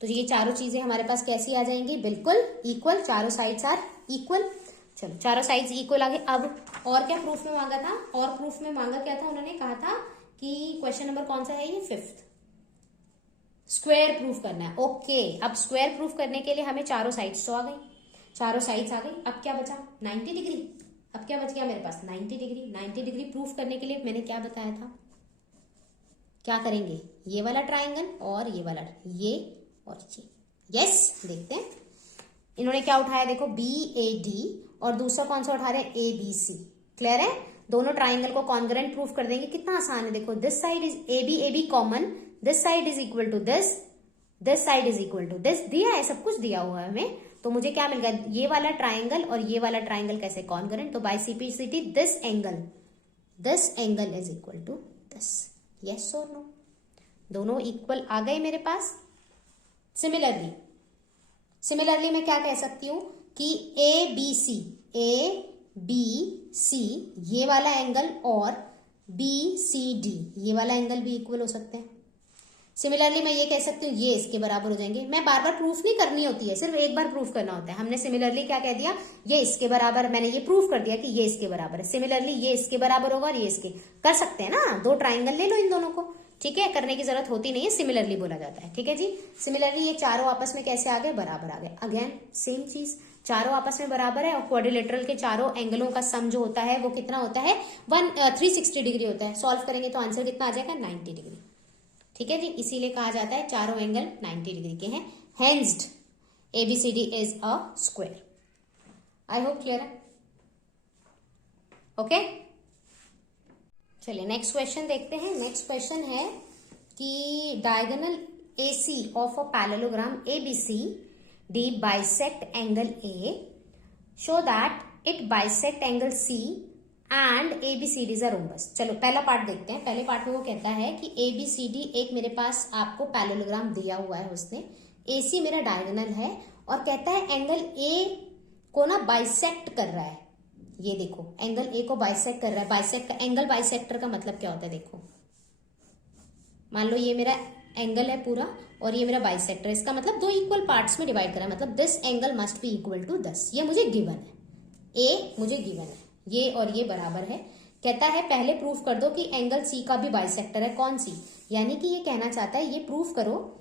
तो ये चारों चीजें हमारे पास कैसी आ जाएंगी, बिल्कुल इक्वल, चारों साइड्स आर इक्वल। चलो चारों साइड्स इक्वल आ गए। अब और क्या प्रूफ में मांगा था, और प्रूफ में मांगा क्या था, उन्होंने कहा था कि क्वेश्चन नंबर कौन सा है ये, 5th, स्क्वायर प्रूफ करना है। ओके, अब स्क्वायर प्रूफ करने के लिए हमें चारों साइड्स तो आ गई, चारों साइड्स आ गई। अब क्या बचा, 90 डिग्री। अब क्या बच गया मेरे पास, 90 डिग्री। 90 डिग्री प्रूफ करने के लिए मैंने क्या बताया था, क्या करेंगे, ये वाला ट्राइंगल और ये वाला, ये और ये। यस, देखते हैं इन्होंने क्या उठाया, देखो बी ए डी, और दूसरा कौन सा उठा रहे हैं, ए बी सी। क्लियर है, दोनों ट्राइंगल को कॉन्ग्रुएंट प्रूफ कर देंगे। कितना आसान है, देखो this side is A B common, this side is equal to this side is equal to this, दिया है, सब कुछ दिया हुआ है हमें। तो मुझे क्या मिल गया, ये वाला ट्राइंगल और ये वाला ट्राइंगल कैसे कॉन्ग्रुएंट, तो by CPCT this angle is equal to this. Yes और नो, दोनों इक्वल आ गए मेरे पास। सिमिलरली मैं क्या कह सकती हूं कि ए बी सी ये वाला एंगल और बी सी डी ये वाला एंगल भी इक्वल हो सकते हैं। सिमिलरली मैं ये कह सकती हूँ ये इसके बराबर हो जाएंगे। मैं बार बार प्रूफ नहीं करनी होती है, सिर्फ एक बार प्रूफ करना होता है। हमने सिमिलरली क्या कह दिया, ये इसके बराबर, मैंने ये प्रूफ कर दिया कि ये इसके बराबर है। सिमिलरली ये इसके बराबर होगा और ये इसके, कर सकते हैं ना, दो ट्राइंगल ले लो इन दोनों को, ठीक है, करने की जरूरत होती नहीं है, सिमिलरली बोला जाता है, ठीक है जी। सिमिलरली ये चारों आपस में कैसे आ गए, बराबर आ गए। अगेन सेम चीज, चारों आपस में बराबर है और क्वाड्रिलेटरल के चारों एंगलों का सम जो होता है वो कितना होता है, 360 डिग्री होता है। सॉल्व करेंगे तो आंसर कितना आ जाएगा, 90 डिग्री, ठीक है जी। इसीलिए कहा जाता है चारों एंगल 90 डिग्री के हैं। हेंस्ड ABCD is a square. I hope clear है, ओके। चलिए नेक्स्ट क्वेश्चन देखते हैं। नेक्स्ट क्वेश्चन है कि diagonal AC of a parallelogram ABCD bisect angle A, show that it bisect angle C and ABCD is a rhombus. चलो पहला part देखते हैं। पहले पार्ट में वो कहता है कि ABCD एक मेरे पास आपको पैरेललोग्राम दिया हुआ है उसने, AC मेरा डायगोनल है और कहता है एंगल A को ना बाइसेक्ट कर रहा है। ये देखो एंगल A को बाइसेक्ट कर रहा है। बाइसेक्ट, एंगल बाइसेक्टर का मतलब क्या होता है, देखो मान लो ये मेरा एंगल है पूरा और ये मेरा बाइसेक्टर, इसका मतलब दो इक्वल पार्ट्स में डिवाइड करा है, मतलब this angle must be equal to this. ये मुझे गिवन है, A मुझे गिवन है, ये और ये बराबर है। कहता है पहले प्रूफ कर दो कि एंगल C का भी बाइसेक्टर है, कौन सी, यानी कि ये कहना चाहता है ये प्रूफ करो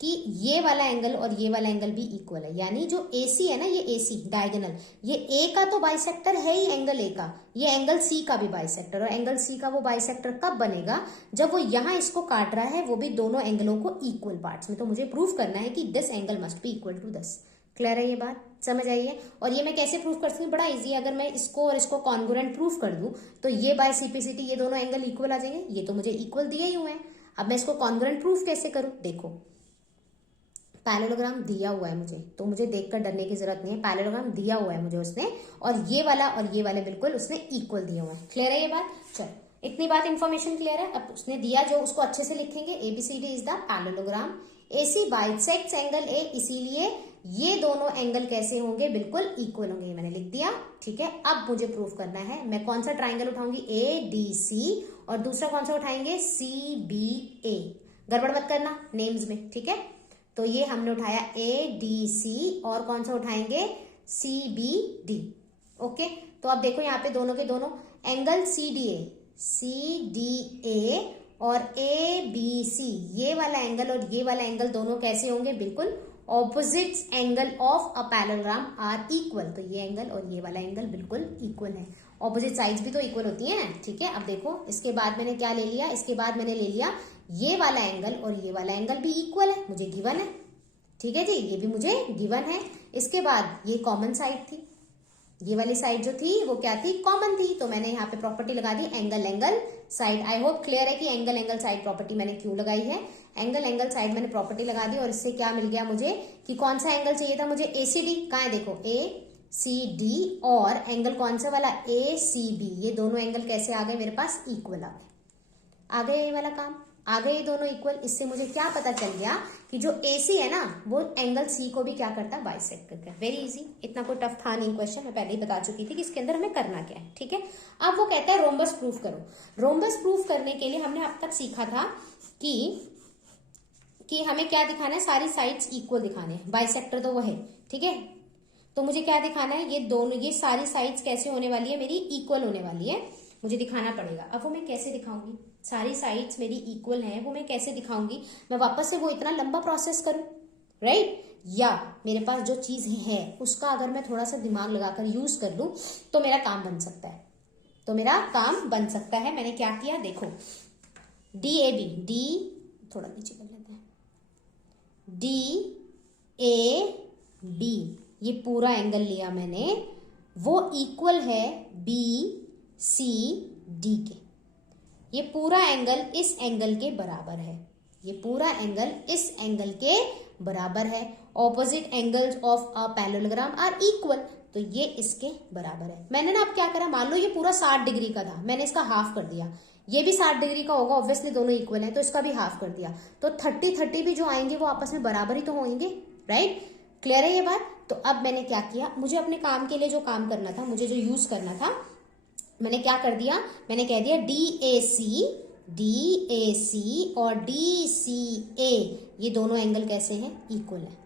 कि ये वाला एंगल और ये वाला एंगल भी इक्वल है। यानी जो AC है ना, ये AC डायगोनल, ये A का तो बाइसेक्टर है ही एंगल A का, ये एंगल C का भी बाइसेक्टर। और एंगल C का वो बाइसेक्टर कब बनेगा, जब वो यहाँ इसको काट रहा है, वो भी दोनों एंगलों को इक्वल पार्ट्स में। तो मुझे प्रूफ करना है कि this angle must be equal to this. Clear है ये बात, समझ आई है। और ये मैं कैसे प्रूफ कर सकती हूँ, बड़ा इजी है। अगर मैं इसको और इसको कॉन्ग्रुएंट प्रूफ कर दूं तो ये बाय CPCT ये दोनों एंगल इक्वल आ जाएंगे। ये तो मुझे इक्वल दिए ही हुए हैं, अब मैं इसको कॉन्ग्रुएंट प्रूफ कैसे करूं। देखो पैरेललोग्राम दिया हुआ है मुझे, तो मुझे देखकर डरने की जरूरत नहीं है। पैरेललोग्राम दिया हुआ है मुझे उसने, और ये वाले बिल्कुल उसने इक्वल दिए हुए हैं। क्लियर है ये बात, चलो इतनी बात इंफॉर्मेशन क्लियर है। अब उसने दिया जो, उसको अच्छे से लिखेंगे। ABCD is the parallelogram, AC bisects angle A, इसीलिए ये दोनों एंगल कैसे होंगे, बिल्कुल इक्वल होंगे। ये मैंने लिख दिया, ठीक है। अब मुझे प्रूफ करना है, मैं कौन सा ट्राइंगल उठाऊंगी, ADC, और दूसरा कौन सा उठाएंगे, CBA। गड़बड़ मत करना नेम्स में, ठीक है। तो ये हमने उठाया ADC और कौन सा उठाएंगे, CBD, ओके। तो अब देखो यहाँ पे दोनों के दोनों एंगल CDA और ABC, ये वाला एंगल और ये वाला एंगल दोनों कैसे होंगे, बिल्कुल opposites angle of a parallelogram are equal. तो ये एंगल और ये वाला एंगल बिल्कुल इक्वल है। ऑपोजिट साइड्स भी तो इक्वल होती हैं, ठीक है। अब देखो इसके बाद मैंने क्या ले लिया, इसके बाद मैंने ले लिया ये वाला एंगल और ये वाला एंगल भी इक्वल है, मुझे गिवन है, ठीक है जी, ये भी मुझे गिवन है। इसके बाद ये कॉमन साइड थी, ये वाली साइड जो थी वो क्या थी, कॉमन थी, तो मैंने यहाँ पे प्रॉपर्टी लगा दी एंगल साइड। आई होप क्लियर है कि एंगल साइड प्रॉपर्टी मैंने क्यों लगाई है। एंगल साइड मैंने प्रॉपर्टी लगा दी और इससे क्या मिल गया मुझे कि कौन सा एंगल चाहिए था मुझे, ACD, कहाँ है देखो ACD, और एंगल कौन सा वाला, ACB। ये दोनों एंगल कैसे आ गए मेरे पास, इक्वल आ गए ये वाला काम, आ गए ये दोनों इक्वल। इससे मुझे क्या पता चल गया कि जो AC है ना वो एंगल C को भी क्या करता है, बाइसेक्ट करता है। वेरी इजी, इतना कोई टफ था नहीं क्वेश्चन, मैं पहले ही बता चुकी थी कि इसके अंदर हमें करना क्या है, ठीक है। अब वो कहता है रोम्बस प्रूफ करो। रोम्बस प्रूफ करने के लिए हमने अब तक सीखा था कि हमें क्या दिखाना है, सारी साइड्स इक्वल दिखाने हैं, बाइसेक्टर तो वो है, ठीक है। तो मुझे क्या दिखाना है, ये दोनों, ये सारी साइड्स कैसे होने वाली है, मेरी इक्वल होने वाली है, मुझे दिखाना पड़ेगा। अब वो मैं कैसे दिखाऊंगी, सारी साइड्स मेरी इक्वल हैं, वो मैं कैसे दिखाऊंगी, मैं वापस से वो इतना लंबा प्रोसेस करूं, राइट, या मेरे पास जो चीज है उसका अगर मैं थोड़ा सा दिमाग लगाकर यूज कर लूं तो मेरा काम बन सकता है, तो मेरा काम बन सकता है। मैंने क्या किया, देखो DAB, D थोड़ा नीचे कर लेते हैं, DAB ये पूरा एंगल लिया मैंने, वो इक्वल है BCD के। ये पूरा एंगल इस एंगल के बराबर है, ये पूरा एंगल इस एंगल के बराबर है। Opposite angles of a parallelogram are equal, तो ये इसके बराबर है। मैंने ना अब क्या करा, मान लो ये पूरा 60 डिग्री का था, मैंने इसका हाफ कर दिया। ये भी 60 डिग्री का होगा, ऑब्वियसली दोनों इक्वल है, तो इसका भी हाफ कर दिया। तो 30-30 भी जो आएंगे वो आपस में बराबर ही तो होंगे, राइट। क्लियर है ये बात। तो अब मैंने क्या किया, मुझे अपने काम के लिए जो काम करना था, मुझे जो यूज करना था, मैंने क्या कर दिया, मैंने कह दिया DAC DAC और DCA ये दोनों एंगल कैसे हैं? इक्वल है।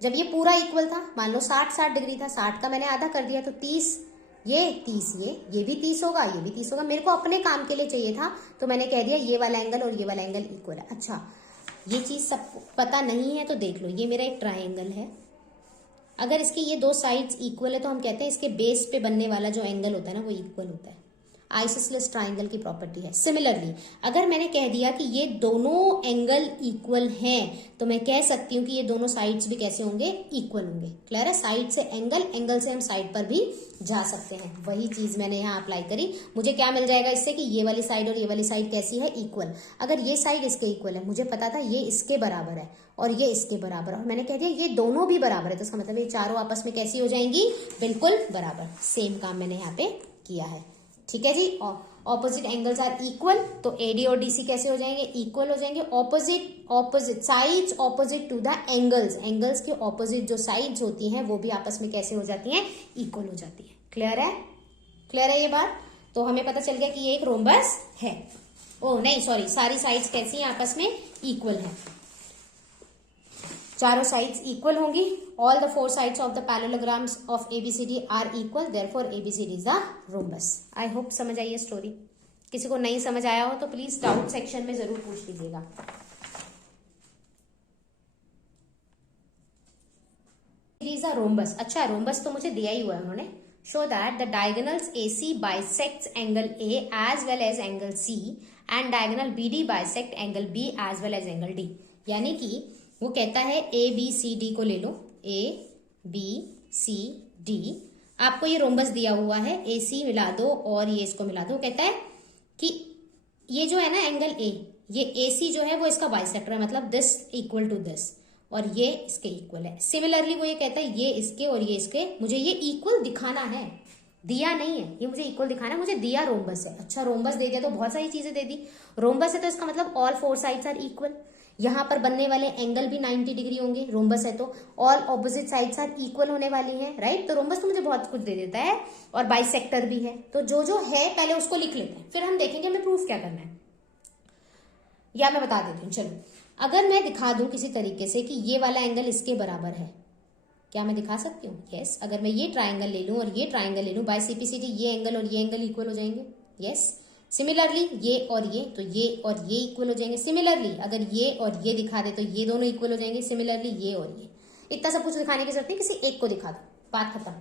जब ये पूरा इक्वल था, मान लो 60 डिग्री था, 60 का मैंने आधा कर दिया तो 30, ये 30, ये भी 30 होगा, ये भी 30 होगा। मेरे को अपने काम के लिए चाहिए था तो मैंने कह दिया ये वाला एंगल और ये वाला एंगल इक्वल है। अच्छा, ये चीज सब पता नहीं है तो देख लो, ये मेरा एक ट्राइंगल है। अगर इसके ये दो साइड्स इक्वल है तो हम कहते हैं इसके बेस पे बनने वाला जो एंगल होता है ना वो इक्वल होता है। आइसोसेलेस ट्राइंगल की प्रॉपर्टी है। सिमिलरली अगर मैंने कह दिया कि ये दोनों एंगल इक्वल हैं तो मैं कह सकती हूँ कि ये दोनों साइड्स भी कैसे होंगे? इक्वल होंगे। क्लियर है? साइड से एंगल, एंगल से हम साइड पर भी जा सकते हैं। वही चीज मैंने यहाँ अप्लाई करी। मुझे क्या मिल जाएगा इससे कि ये वाली साइड और ये वाली साइड कैसी है? इक्वल। अगर ये साइड इसके इक्वल है, मुझे पता था ये इसके बराबर है और ये इसके बराबर, और मैंने कह दिया ये दोनों भी बराबर है तो इसका मतलब ये चारों आपस में कैसी हो जाएंगी? बिल्कुल बराबर। सेम काम मैंने यहाँ पे किया है। ठीक है जी। ऑपोजिट एंगल्स आर इक्वल तो AD और DC कैसे हो जाएंगे? इक्वल हो जाएंगे। Opposite sides opposite to the angles, angles के ऑपोजिट जो साइड्स होती हैं वो भी आपस में कैसे हो जाती हैं? इक्वल हो जाती है। क्लियर है? क्लियर है ये बात? तो हमें पता चल गया कि ये एक रोम्बस है। ओ नहीं सॉरी, सारी साइड्स कैसी हैं? आपस में इक्वल है। चारों साइड्स इक्वल होंगी। All the four sides of the parallelograms of ABCD are equal, therefore ABCD is the rhombus. I hope समझ आई है स्टोरी। किसी को नहीं समझ आया हो तो प्लीज डाउट सेक्शन में जरूर पूछ लीजिएगा। Is a rhombus. अच्छा, रोम्बस तो मुझे दिया ही हुआ है उन्होंने। Show that the diagonals AC bisects angle A as well as angle C and diagonal BD bisect angle B as well as angle D। यानी कि वो कहता है ABCD को ले लो, ABCD। आपको ये रोम्बस दिया हुआ है, AC मिला दो और ये इसको मिला दो। कहता है कि ये जो है ना एंगल A, ये AC जो है वो इसका बाइसेक्टर है, मतलब दिस इक्वल टू दिस, और ये इसके इक्वल है। सिमिलरली वो ये कहता है ये इसके और ये इसके, मुझे ये इक्वल दिखाना है, दिया नहीं है, ये मुझे इक्वल दिखाना है, मुझे दिया रोम्बस है। अच्छा, रोम्बस दे दिया तो बहुत सारी चीजें दे दी। रोम्बस है तो इसका मतलब all four sides are equal. यहाँ पर बनने वाले एंगल भी 90 डिग्री होंगे। रोम्बस है तो all opposite sides are equal होने वाली हैं, राइट? तो रोम्बस तो मुझे बहुत कुछ दे देता है और बाइसेक्टर भी है। तो जो जो है पहले उसको लिख लेते हैं, फिर हम देखेंगे हमें प्रूफ क्या करना है। या मैं बता देती हूँ, चलो। अगर मैं दिखा दूं किसी तरीके से कि ये वाला एंगल इसके बराबर है, क्या मैं दिखा सकती हूँ? यस। अगर मैं ये ट्राइंगल ले लूं और ये ट्राइंगल ले लूं, बाय CPCD ये एंगल और ये एंगल इक्वल हो जाएंगे। यस। सिमिलरली ये और ये, तो ये और ये इक्वल हो जाएंगे। सिमिलरली अगर ये और ये दिखा दे तो ये दोनों इक्वल हो जाएंगे। सिमिलरली ये और ये। इतना सब कुछ दिखाने की जरूरत नहीं, किसी एक को दिखा दो, बात खत्म।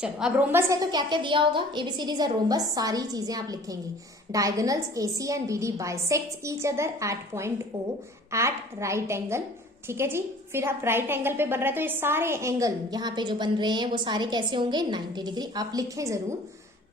चलो, अब रोम्बस है तो क्या क्या दिया होगा? ABCD is a rhombus. सारी चीजें आप लिखेंगे। Diagonals AC and BD bisects each other at point O at right angle. ठीक है जी। फिर आप राइट एंगल पे बन रहा है तो ये सारे एंगल यहाँ पे जो बन रहे हैं वो सारे कैसे होंगे? 90 डिग्री। आप लिखें जरूर।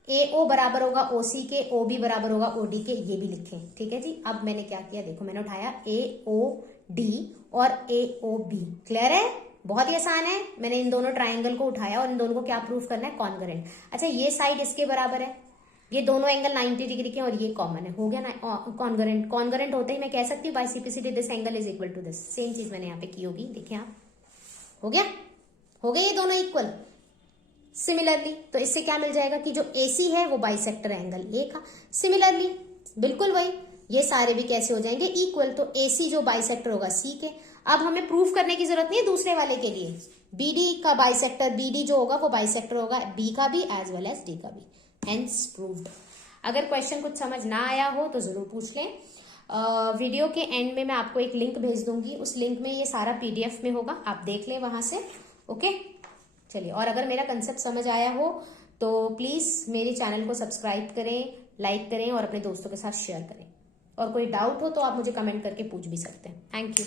AO बराबर होगा OC के, OB बराबर होगा OD के, ये भी लिखें। ठीक है जी। अब मैंने क्या किया देखो, मैंने उठाया AOD और AOB। क्लियर है? बहुत ही आसान है। मैंने इन दोनों ट्राइंगल को उठाया और इन दोनों को क्या प्रूफ करना है? कॉन्ग्रुएंट। अच्छा, ये साइड इसके बराबर है, ये दोनों एंगल 90 डिग्री के और ये कॉमन है, हो गया ना कॉन्ग्रुएंट। कॉन्ग्रुएंट होते ही मैं कह सकती हूँ by CPCD this angle is equal to this. Same चीज मैंने यहाँ पे की होगी, देखिए आप। हो गया? हो गए ये दोनों इक्वल। सिमिलरली तो इससे क्या मिल जाएगा कि जो AC है वो बाइसेक्टर एंगल A का। सिमिलरली बिल्कुल वही, ये सारे भी कैसे हो जाएंगे? इक्वल। तो AC जो बाइसेक्टर होगा C के। अब हमें प्रूफ करने की जरूरत नहीं है दूसरे वाले के लिए। BD का बाइसेक्टर, BD जो होगा वो बाइसेक्टर होगा B का भी एज वेल एज D का भी। Hence proved. अगर क्वेश्चन कुछ समझ ना आया हो तो जरूर पूछ लें। वीडियो के एंड में मैं आपको एक लिंक भेज दूंगी, उस लिंक में ये सारा PDF में होगा, आप देख लें वहां से। ओके, चलिए। और अगर मेरा कंसेप्ट समझ आया हो तो प्लीज मेरे चैनल को सब्सक्राइब करें, लाइक करें और अपने दोस्तों के साथ शेयर करें। और कोई डाउट हो तो आप मुझे कमेंट करके पूछ भी सकते हैं। Thank you.